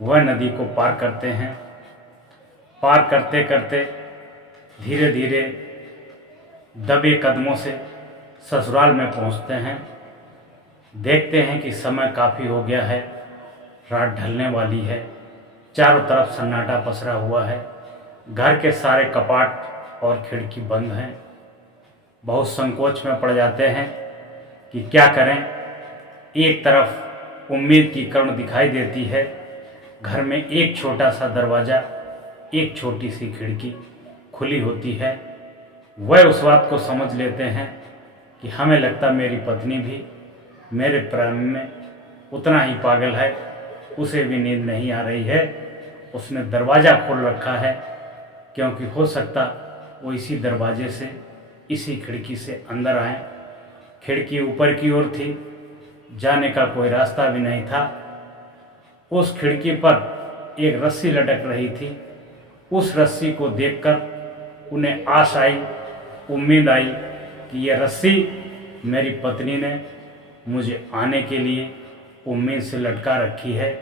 वह नदी को पार करते हैं। पार करते करते धीरे धीरे दबे कदमों से ससुराल में पहुंचते हैं। देखते हैं कि समय काफ़ी हो गया है, रात ढलने वाली है, चारों तरफ सन्नाटा पसरा हुआ है, घर के सारे कपाट और खिड़की बंद हैं। बहुत संकोच में पड़ जाते हैं कि क्या करें। एक तरफ उम्मीद की किरण दिखाई देती है, घर में एक छोटा सा दरवाज़ा, एक छोटी सी खिड़की खुली होती है। वह उस बात को समझ लेते हैं कि हमें लगता मेरी पत्नी भी मेरे प्रेम में उतना ही पागल है, उसे भी नींद नहीं आ रही है। उसने दरवाज़ा खोल रखा है, क्योंकि हो सकता वो इसी दरवाजे से, इसी खिड़की से अंदर आए। खिड़की ऊपर की ओर थी, जाने का कोई रास्ता भी नहीं था। उस खिड़की पर एक रस्सी लटक रही थी। उस रस्सी को देखकर उन्हें आश आई, उम्मीद आई कि यह रस्सी मेरी पत्नी ने मुझे आने के लिए उम्मीद से लटका रखी है।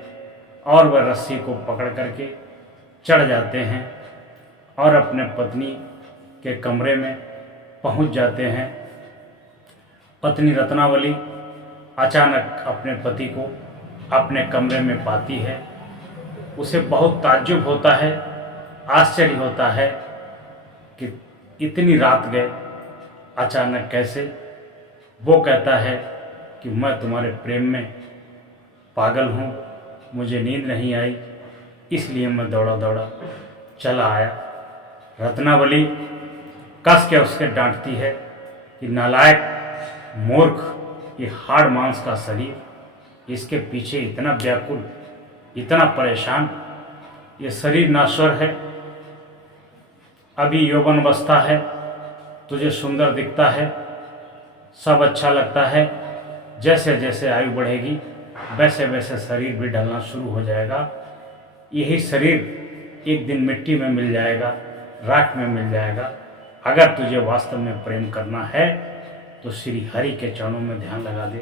और वह रस्सी को पकड़ करके चढ़ जाते हैं और अपने पत्नी के कमरे में पहुंच जाते हैं। पत्नी रत्नावली अचानक अपने पति को अपने कमरे में पाती है। उसे बहुत ताज्जुब होता है, आश्चर्य होता है कि इतनी रात गए अचानक कैसे। वो कहता है कि मैं तुम्हारे प्रेम में पागल हूँ, मुझे नींद नहीं आई, इसलिए मैं दौड़ा दौड़ा चला आया। रत्नावली कस के उसके डांटती है कि नालायक, मूर्ख, ये हाड़ मांस का शरीर, इसके पीछे इतना व्याकुल, इतना परेशान, ये शरीर नाश्वर है, अभी यौवन अवस्था है, तुझे सुंदर दिखता है, सब अच्छा लगता है। जैसे जैसे आयु बढ़ेगी वैसे वैसे शरीर भी ढलना शुरू हो जाएगा। यही शरीर एक दिन मिट्टी में मिल जाएगा, राख में मिल जाएगा। अगर तुझे वास्तव में प्रेम करना है तो श्री हरि के चरणों में ध्यान लगा दे,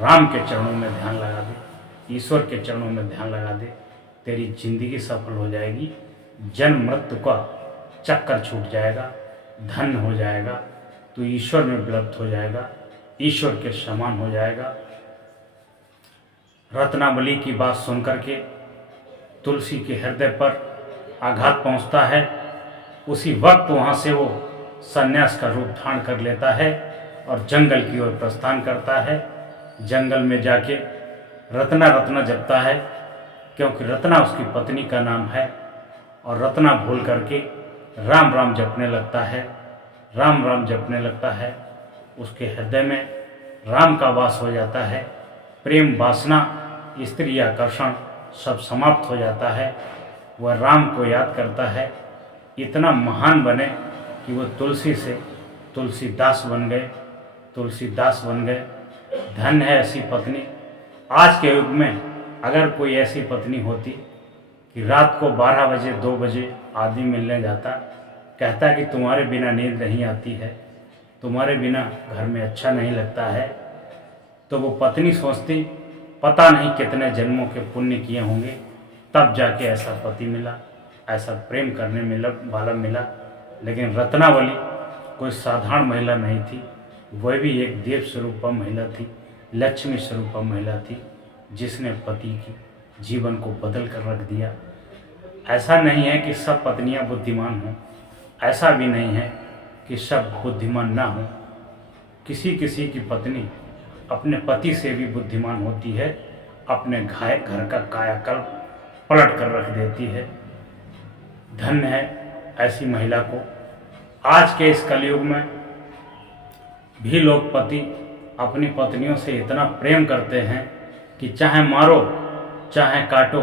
राम के चरणों में ध्यान लगा दे, ईश्वर के चरणों में ध्यान लगा दे। तेरी जिंदगी सफल हो जाएगी, जन्म मृत्यु का चक्कर छूट जाएगा, धन्य हो जाएगा, तू ईश्वर में विलुप्त हो जाएगा, ईश्वर के समान हो जाएगा। रत्नावली की बात सुनकर के तुलसी के हृदय पर आघात पहुंचता है। उसी वक्त वहां से वो सन्यास का रूप धारण कर लेता है और जंगल की ओर प्रस्थान करता है। जंगल में जाके रत्ना रत्ना जपता है, क्योंकि रत्ना उसकी पत्नी का नाम है। और रत्ना भूल करके राम राम जपने लगता है, राम राम जपने लगता है। उसके हृदय में राम का वास हो जाता है। प्रेम वासना, स्त्री आकर्षण सब समाप्त हो जाता है। वह राम को याद करता है, इतना महान बने कि वो तुलसी से तुलसीदास बन गए, तुलसीदास बन गए। धन्य है ऐसी पत्नी। आज के युग में अगर कोई ऐसी पत्नी होती कि रात को 12 बजे 2 बजे आदमी मिलने जाता, कहता कि तुम्हारे बिना नींद नहीं आती है, तुम्हारे बिना घर में अच्छा नहीं लगता है, तो वो पत्नी सोचती पता नहीं कितने जन्मों के पुण्य किए होंगे, तब जाके ऐसा पति मिला, ऐसा प्रेम करने वाला मिला। लेकिन रत्नावली कोई साधारण महिला नहीं थी, वह भी एक देव स्वरूपा महिला थी, लक्ष्मी स्वरूपा महिला थी, जिसने पति की जीवन को बदल कर रख दिया। ऐसा नहीं है कि सब पत्नियां बुद्धिमान हों, ऐसा भी नहीं है कि सब बुद्धिमान ना हों। किसी किसी की पत्नी अपने पति से भी बुद्धिमान होती है, अपने घर का कायाकल्प पलट कर रख देती है। धन्य है ऐसी महिला को आज के इस कलयुग में भी लोग पति अपनी पत्नियों से इतना प्रेम करते हैं कि चाहे मारो चाहे काटो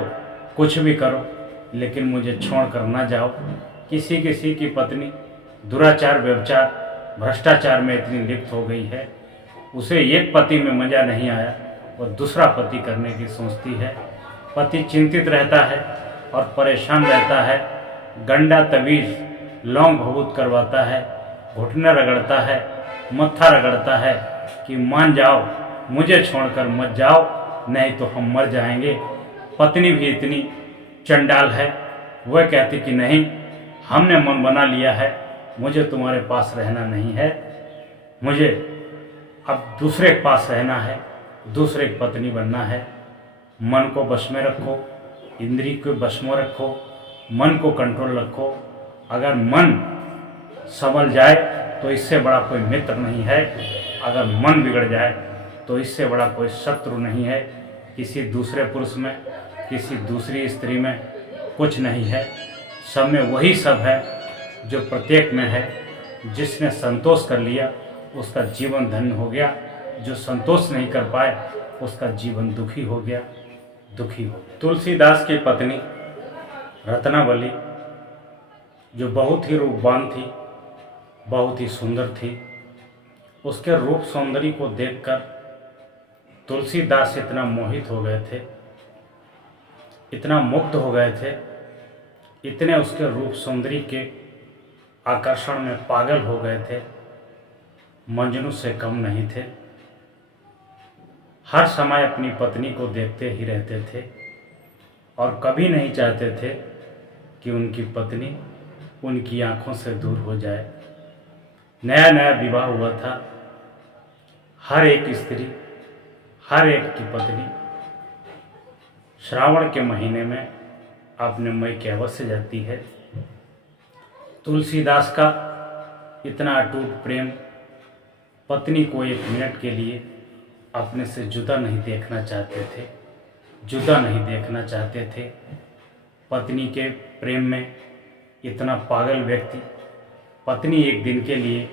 कुछ भी करो, लेकिन मुझे छोड़कर ना जाओ। किसी किसी की पत्नी दुराचार व्यभिचार भ्रष्टाचार में इतनी लिप्त हो गई है, उसे एक पति में मज़ा नहीं आया और दूसरा पति करने की सोचती है। पति चिंतित रहता है और परेशान रहता है, गंडा तवीज़ लौंग भभूत करवाता है, घुटने रगड़ता है, मत्था रगड़ता है कि मान जाओ, मुझे छोड़कर मत जाओ, नहीं तो हम मर जाएंगे। पत्नी भी इतनी चंडाल है, वह कहती कि नहीं, हमने मन बना लिया है, मुझे तुम्हारे पास रहना नहीं है, मुझे अब दूसरे के पास रहना है, दूसरे की पत्नी बनना है। मन को बश में रखो, इंद्रिय को बश में रखो, मन को कंट्रोल रखो। अगर मन संभल जाए तो इससे बड़ा कोई मित्र नहीं है, अगर मन बिगड़ जाए तो इससे बड़ा कोई शत्रु नहीं है। किसी दूसरे पुरुष में, किसी दूसरी स्त्री में कुछ नहीं है, सब में वही सब है जो प्रत्येक में है। जिसने संतोष कर लिया उसका जीवन धन्य हो गया, जो संतोष नहीं कर पाए उसका जीवन दुखी हो गया, दुखी हो गया। तुलसीदास की पत्नी रत्नावली जो बहुत ही रूपवान थी, बहुत ही सुंदर थी, उसके रूप सौंदर्य को देखकर तुलसीदास इतना मोहित हो गए थे, इतना मुग्ध हो गए थे, इतने उसके रूप सौंदर्य के आकर्षण में पागल हो गए थे, मजनू से कम नहीं थे। हर समय अपनी पत्नी को देखते ही रहते थे और कभी नहीं चाहते थे कि उनकी पत्नी उनकी आंखों से दूर हो जाए। नया नया विवाह हुआ था, हर एक स्त्री, हर एक की पत्नी श्रावण के महीने में अपने मैके अवश्य जाती है। तुलसीदास का इतना अटूट प्रेम, पत्नी को एक मिनट के लिए अपने से जुदा नहीं देखना चाहते थे, जुदा नहीं देखना चाहते थे। पत्नी के प्रेम में इतना पागल व्यक्ति, पत्नी एक दिन के लिए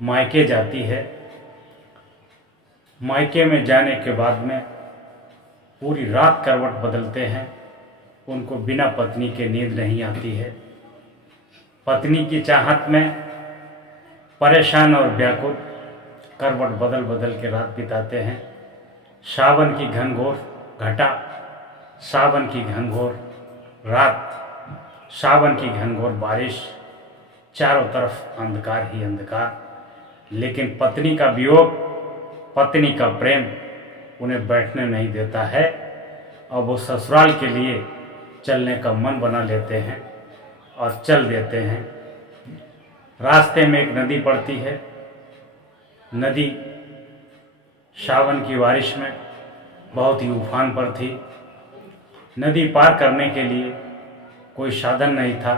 मायके जाती है, मायके में जाने के बाद में पूरी रात करवट बदलते हैं, उनको बिना पत्नी के नींद नहीं आती है। पत्नी की चाहत में परेशान और व्याकुल करवट बदल बदल के रात बिताते हैं। सावन की घनघोर घटा, सावन की घनघोर रात, सावन की घनघोर बारिश, चारों तरफ अंधकार ही अंधकार। लेकिन पत्नी का वियोग, पत्नी का प्रेम उन्हें बैठने नहीं देता है और वो ससुराल के लिए चलने का मन बना लेते हैं और चल देते हैं। रास्ते में एक नदी पड़ती है, नदी सावन की बारिश में बहुत ही उफान पर थी। नदी पार करने के लिए कोई साधन नहीं था,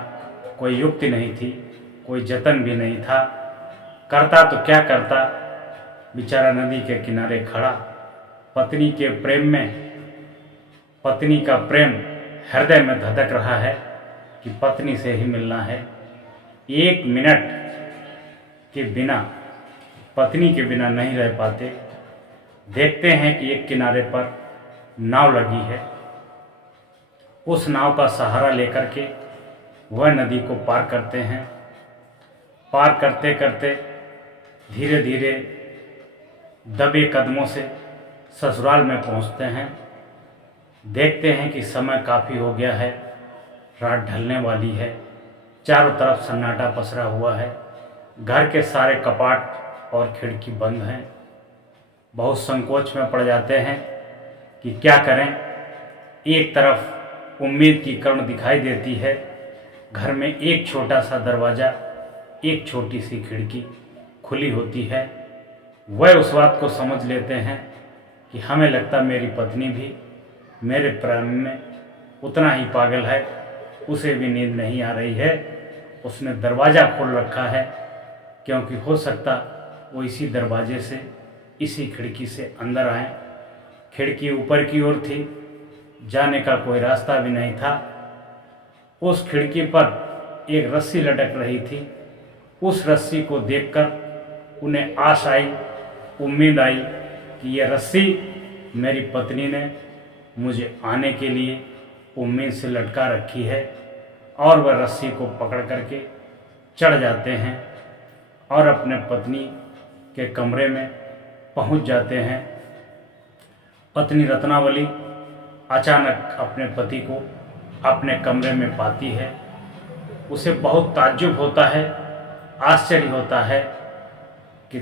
कोई युक्ति नहीं थी, कोई जतन भी नहीं था। करता तो क्या करता, बेचारा नदी के किनारे खड़ा, पत्नी के प्रेम में, पत्नी का प्रेम हृदय में धधक रहा है कि पत्नी से ही मिलना है। एक मिनट के बिना, पत्नी के बिना नहीं रह पाते। देखते हैं कि एक किनारे पर नाव लगी है, उस नाव का सहारा लेकर के वह नदी को पार करते हैं। पार करते करते धीरे धीरे दबे कदमों से ससुराल में पहुंचते हैं। देखते हैं कि समय काफ़ी हो गया है, रात ढलने वाली है, चारों तरफ सन्नाटा पसरा हुआ है, घर के सारे कपाट और खिड़की बंद हैं। बहुत संकोच में पड़ जाते हैं कि क्या करें। एक तरफ उम्मीद की किरण दिखाई देती है, घर में एक छोटा सा दरवाज़ा, एक छोटी सी खिड़की खुली होती है। वह उस बात को समझ लेते हैं कि हमें लगता मेरी पत्नी भी मेरे प्रेम में उतना ही पागल है, उसे भी नींद नहीं आ रही है। उसने दरवाज़ा खोल रखा है, क्योंकि हो सकता वो इसी दरवाजे से, इसी खिड़की से अंदर आए। खिड़की ऊपर की ओर थी, जाने का कोई रास्ता भी नहीं था। उस खिड़की पर एक रस्सी लटक रही थी, उस रस्सी को देखकर उन्हें आश आई, उम्मीद आई कि यह रस्सी मेरी पत्नी ने मुझे आने के लिए उम्मीद से लटका रखी है। और वह रस्सी को पकड़ करके चढ़ जाते हैं और अपने पत्नी के कमरे में पहुंच जाते हैं। पत्नी रत्नावली अचानक अपने पति को अपने कमरे में पाती है। उसे बहुत ताज्जुब होता है, आश्चर्य होता है कि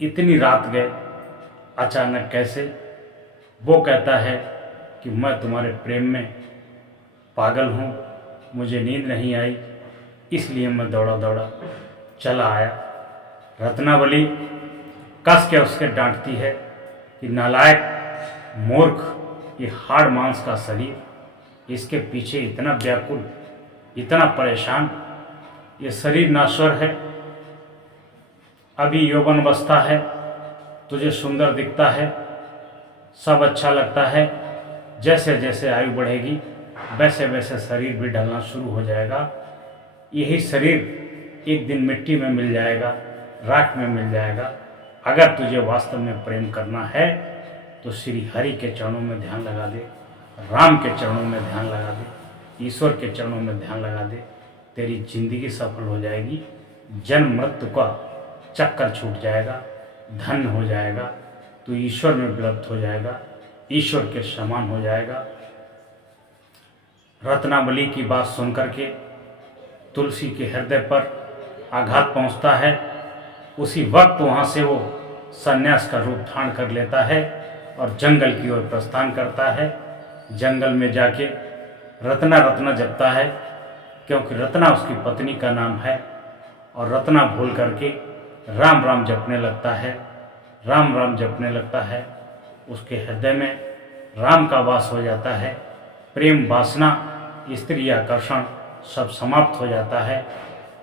इतनी रात गए अचानक कैसे। वो कहता है कि मैं तुम्हारे प्रेम में पागल हूँ, मुझे नींद नहीं आई, इसलिए मैं दौड़ा दौड़ा चला आया। रत्नावली कस के उसके डांटती है कि नालायक, मूर्ख, ये हाड़ मांस का शरीर, इसके पीछे इतना व्याकुल, इतना परेशान, ये शरीर नाश्वर है, अभी यौवन अवस्था है, तुझे सुंदर दिखता है, सब अच्छा लगता है, जैसे जैसे आयु बढ़ेगी वैसे वैसे शरीर भी ढलना शुरू हो जाएगा। यही शरीर एक दिन मिट्टी में मिल जाएगा, राख में मिल जाएगा। अगर तुझे वास्तव में प्रेम करना है तो श्री हरि के चरणों में ध्यान लगा दे, राम के चरणों में ध्यान लगा दे, ईश्वर के चरणों में ध्यान लगा दे, तेरी जिंदगी सफल हो जाएगी, जन्म मृत्यु का चक्कर छूट जाएगा, धन्य हो जाएगा, तू ईश्वर में विलुप्त हो जाएगा, ईश्वर के समान हो जाएगा। रत्नावली की बात सुनकर के तुलसी के हृदय पर आघात पहुंचता है। उसी वक्त वहां से वो सन्यास का रूप धारण कर लेता है और जंगल की ओर प्रस्थान करता है। जंगल में जाके रत्ना रत्ना जपता है, क्योंकि रत्ना उसकी पत्नी का नाम है, और रत्ना भूल करके राम राम जपने लगता है। राम राम जपने लगता है, उसके हृदय में राम का वास हो जाता है। प्रेम वासना, स्त्री आकर्षण सब समाप्त हो जाता है।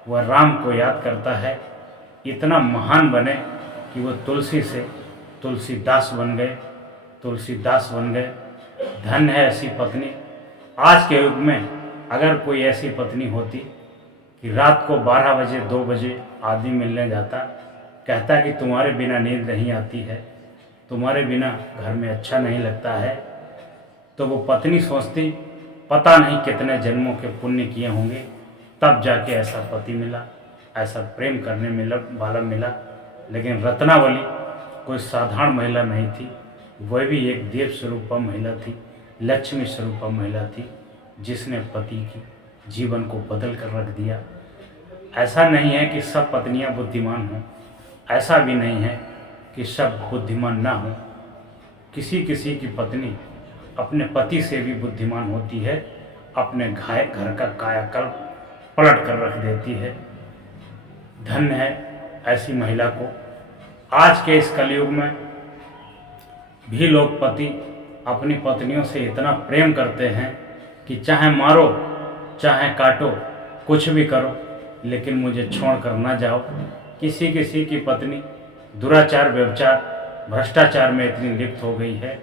वह राम को याद करता है, इतना महान बने कि वह तुलसी से तुलसीदास बन गए, तुलसीदास बन गए। धन्य है ऐसी पत्नी। आज के युग में अगर कोई ऐसी पत्नी होती कि रात को 12 बजे 2 बजे आदमी मिलने जाता, कहता कि तुम्हारे बिना नींद नहीं आती है, तुम्हारे बिना घर में अच्छा नहीं लगता है, तो वो पत्नी सोचती पता नहीं कितने जन्मों के पुण्य किए होंगे, तब जाके ऐसा पति मिला, ऐसा प्रेम करने वाला मिला। लेकिन रत्नावली कोई साधारण महिला नहीं थी, वह भी एक देव स्वरूपा महिला थी, लक्ष्मी स्वरूपा महिला थी, जिसने पति की जीवन को बदल कर रख दिया। ऐसा नहीं है कि सब पत्नियां बुद्धिमान हों, ऐसा भी नहीं है कि सब बुद्धिमान ना हों। किसी किसी की पत्नी अपने पति से भी बुद्धिमान होती है, अपने घर का कायाकल्प पलट कर रख देती है। धन्य है ऐसी महिला को। आज के इस कलयुग में भी लोग पति अपनी पत्नियों से इतना प्रेम करते हैं कि चाहे मारो चाहे काटो, कुछ भी करो, लेकिन मुझे छोड़ कर ना जाओ। किसी किसी की पत्नी दुराचार, व्यभिचार, भ्रष्टाचार में इतनी लिप्त हो गई है,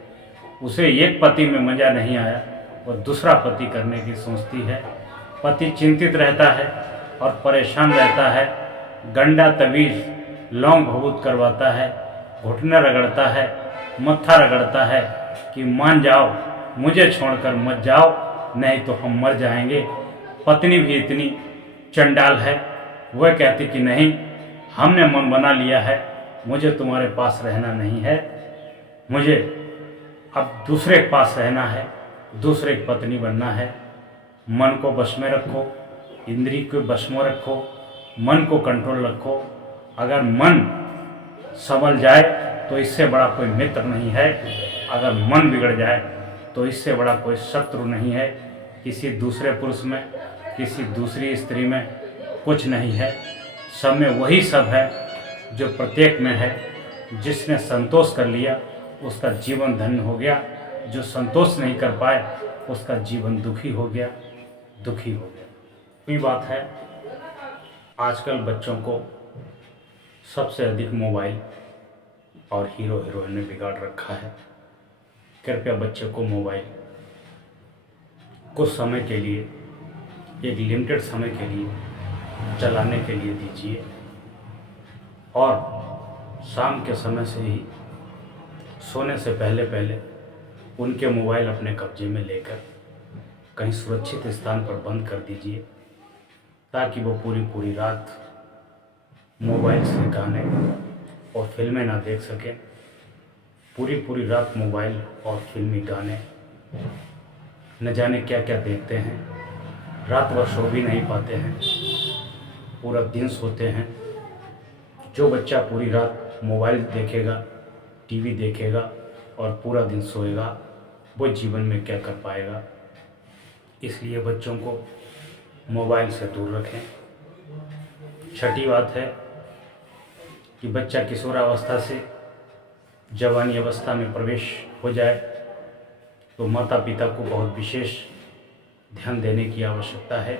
उसे एक पति में मज़ा नहीं आया, वो दूसरा पति करने की सोचती है। पति चिंतित रहता है और परेशान रहता है, गंडा तवीज़ लौंग भभूत करवाता है, घुटने रगड़ता है, मत्था रगड़ता है कि मान जाओ, मुझे छोड़कर मत जाओ, नहीं तो हम मर जाएंगे। पत्नी भी इतनी चंडाल है, वह कहती कि नहीं, हमने मन बना लिया है, मुझे तुम्हारे पास रहना नहीं है, मुझे अब दूसरे के पास रहना है, दूसरे की पत्नी बनना है। मन को वश में रखो, इंद्रिय को वश में रखो, मन को कंट्रोल रखो। अगर मन संभल जाए तो इससे बड़ा कोई मित्र नहीं है, अगर मन बिगड़ जाए तो इससे बड़ा कोई शत्रु नहीं है। किसी दूसरे पुरुष में, किसी दूसरी स्त्री में कुछ नहीं है, सब में वही सब है जो प्रत्येक में है। जिसने संतोष कर लिया उसका जीवन धन्य हो गया, जो संतोष नहीं कर पाए उसका जीवन दुखी हो गया, दुखी हो गया। ये बात है, आजकल बच्चों को सबसे अधिक मोबाइल और हीरो हीरोइन ने बिगाड़ रखा है। कृपया बच्चे को मोबाइल कुछ समय के लिए, एक लिमिटेड समय के लिए चलाने के लिए दीजिए। और शाम के समय से ही सोने से पहले पहले उनके मोबाइल अपने कब्जे में लेकर कहीं सुरक्षित स्थान पर बंद कर दीजिए, ताकि वो पूरी पूरी रात मोबाइल से गाने और फिल्में ना देख सकें। पूरी पूरी रात मोबाइल और फिल्मी गाने न जाने क्या क्या देखते हैं, रात भर सो भी नहीं पाते हैं, पूरा दिन सोते हैं। जो बच्चा पूरी रात मोबाइल देखेगा, टीवी देखेगा और पूरा दिन सोएगा, वो जीवन में क्या कर पाएगा। इसलिए बच्चों को मोबाइल से दूर रखें। छठी बात है कि बच्चा किशोरावस्था से जवानी अवस्था में प्रवेश हो जाए तो माता पिता को बहुत विशेष ध्यान देने की आवश्यकता है।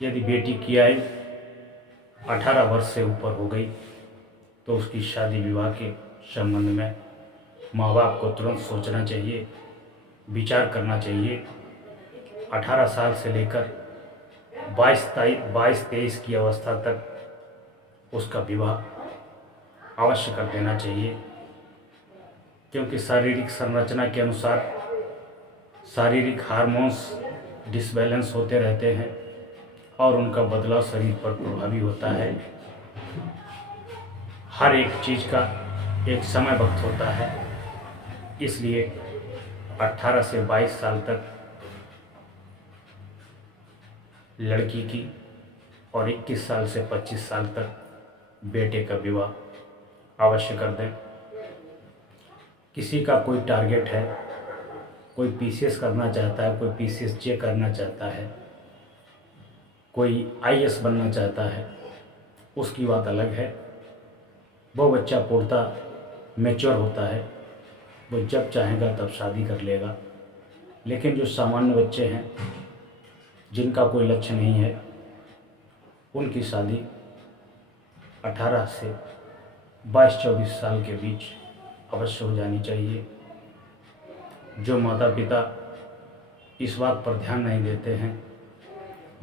यदि बेटी की आयु 18 वर्ष से ऊपर हो गई तो उसकी शादी विवाह के संबंध में माँ बाप को तुरंत सोचना चाहिए, विचार करना चाहिए। 18 साल से लेकर 22-23 की अवस्था तक उसका विवाह अवश्य कर देना चाहिए, क्योंकि शारीरिक संरचना के अनुसार शारीरिक हार्मोन्स डिसबैलेंस होते रहते हैं और उनका बदलाव शरीर पर प्रभावी होता है। हर एक चीज़ का एक समय वक्त होता है, इसलिए 18 से 22 साल तक लड़की की और 21 साल से 25 साल तक बेटे का विवाह अवश्य कर दें। किसी का कोई टारगेट है, कोई पीसीएस करना चाहता है, कोई पीसीएसजे करना चाहता है, कोई आईएएस बनना चाहता है, उसकी बात अलग है। वो बच्चा पूर्णतः मैच्योर होता है, वो जब चाहेगा तब शादी कर लेगा। लेकिन जो सामान्य बच्चे हैं जिनका कोई लक्ष्य नहीं है, उनकी शादी 18 से 22-24 साल के बीच अवश्य हो जानी चाहिए। जो माता पिता इस बात पर ध्यान नहीं देते हैं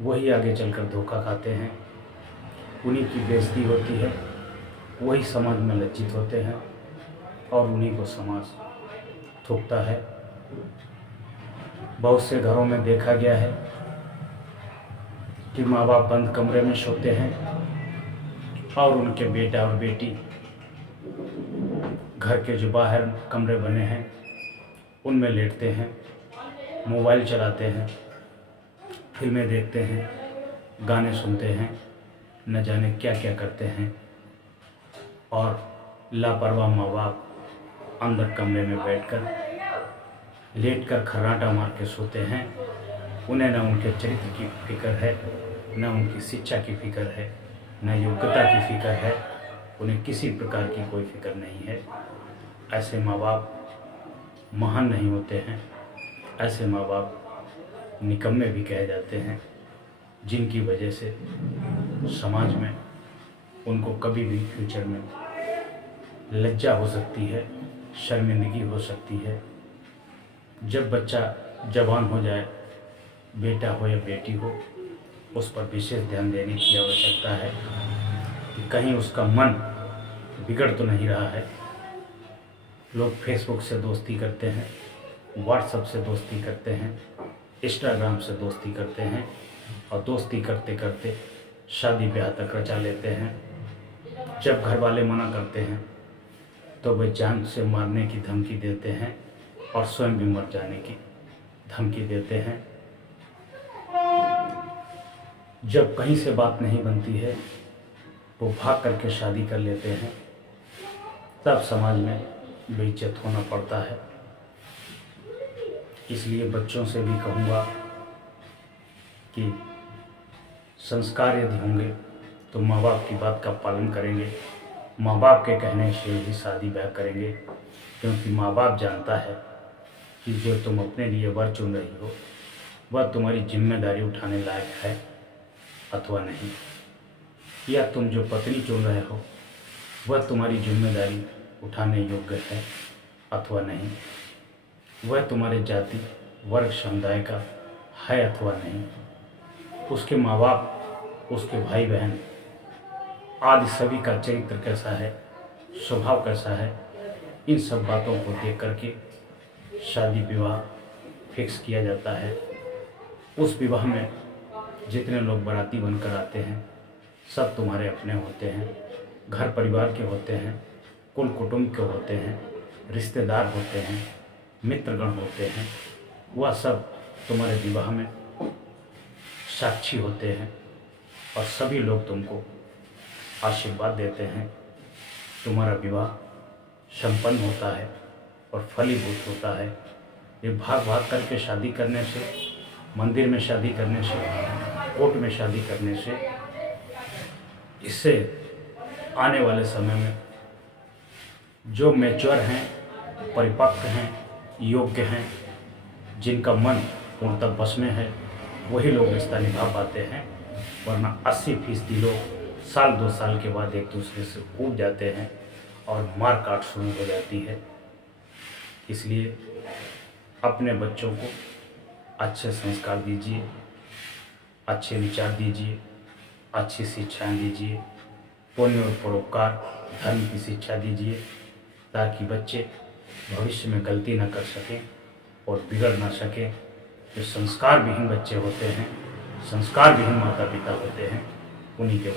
वही आगे चलकर धोखा खाते हैं, उन्हीं की बेइज्जती होती है, वही समाज में लज्जित होते हैं और उन्हीं को समाज थूकता है। बहुत से घरों में देखा गया है कि माँ बाप बंद कमरे में सोते हैं और उनके बेटा और बेटी घर के जो बाहर कमरे बने हैं उनमें लेटते हैं, मोबाइल चलाते हैं, फिल्में देखते हैं, गाने सुनते हैं, न जाने क्या क्या करते हैं। और लापरवाह माँ बाप अंदर कमरे में बैठकर लेटकर खर्राटा मार के सोते हैं। उन्हें न उनके चरित्र की फिक्र है, न उनकी शिक्षा की फिक्र है, न योग्यता की फिक्र है, उन्हें किसी प्रकार की कोई फिक्र नहीं है। ऐसे माँ बाप महान नहीं होते हैं, ऐसे माँ बाप निकम्मे भी कहे जाते हैं, जिनकी वजह से समाज में उनको कभी भी फ्यूचर में लज्जा हो सकती है, शर्मिंदगी हो सकती है। जब बच्चा जवान हो जाए, बेटा हो या बेटी हो, उस पर विशेष ध्यान देने की आवश्यकता है कि कहीं उसका मन बिगड़ तो नहीं रहा है। लोग फेसबुक से दोस्ती करते हैं, व्हाट्सएप से दोस्ती करते हैं, इंस्टाग्राम से दोस्ती करते हैं और दोस्ती करते करते शादी ब्याह तक रचा लेते हैं। जब घर वाले मना करते हैं तो वे जान से मारने की धमकी देते हैं और स्वयं भी मर जाने की धमकी देते हैं। जब कहीं से बात नहीं बनती है वो भाग करके शादी कर लेते हैं, तब समाज में बेइज्जत होना पड़ता है। इसलिए बच्चों से भी कहूँगा कि संस्कार यदि होंगे तो माँ बाप की बात का पालन करेंगे, माँ बाप के कहने से ही शादी ब्याह करेंगे, क्योंकि माँ बाप जानता है कि जो तुम अपने लिए वर चुन रही हो वह तुम्हारी जिम्मेदारी उठाने लायक है अथवा नहीं, या तुम जो पत्नी चुन रहे हो वह तुम्हारी जिम्मेदारी उठाने योग्य है अथवा नहीं, वह तुम्हारे जाति वर्ग समुदाय का है अथवा नहीं। उसके माँ बाप, उसके भाई बहन आदि सभी का चरित्र कैसा है, स्वभाव कैसा है, इन सब बातों को देख करके शादी विवाह फिक्स किया जाता है। उस विवाह में जितने लोग बाराती बनकर आते हैं सब तुम्हारे अपने होते हैं, घर परिवार के होते हैं, कुल कुटुंब के होते हैं, रिश्तेदार होते हैं, मित्रगण होते हैं। वह सब तुम्हारे विवाह में साक्षी होते हैं और सभी लोग तुमको आशीर्वाद देते हैं। तुम्हारा विवाह संपन्न होता है और फलीभूत होता है। ये भाग भाग करके शादी करने से, मंदिर में शादी करने से, कोर्ट में शादी करने से, इससे आने वाले समय में जो मैच्योर हैं, परिपक्व हैं, योग्य हैं, जिनका मन पूर्णतः बस में है, वही लोग रिश्ता निभा पाते हैं। वरना 80% लोग साल 2 साल के बाद एक दूसरे से ऊब जाते हैं और मार काट शुरू हो जाती है। इसलिए अपने बच्चों को अच्छे संस्कार दीजिए, अच्छे विचार दीजिए, अच्छी शिक्षाएं दीजिए, पुण्य और परोपकार धर्म की शिक्षा दीजिए, ताकि बच्चे भविष्य में गलती न कर सकें और बिगड़ ना सकें। जो संस्कार विहीन बच्चे होते हैं, संस्कार विहीन माता पिता होते हैं, उन्हीं के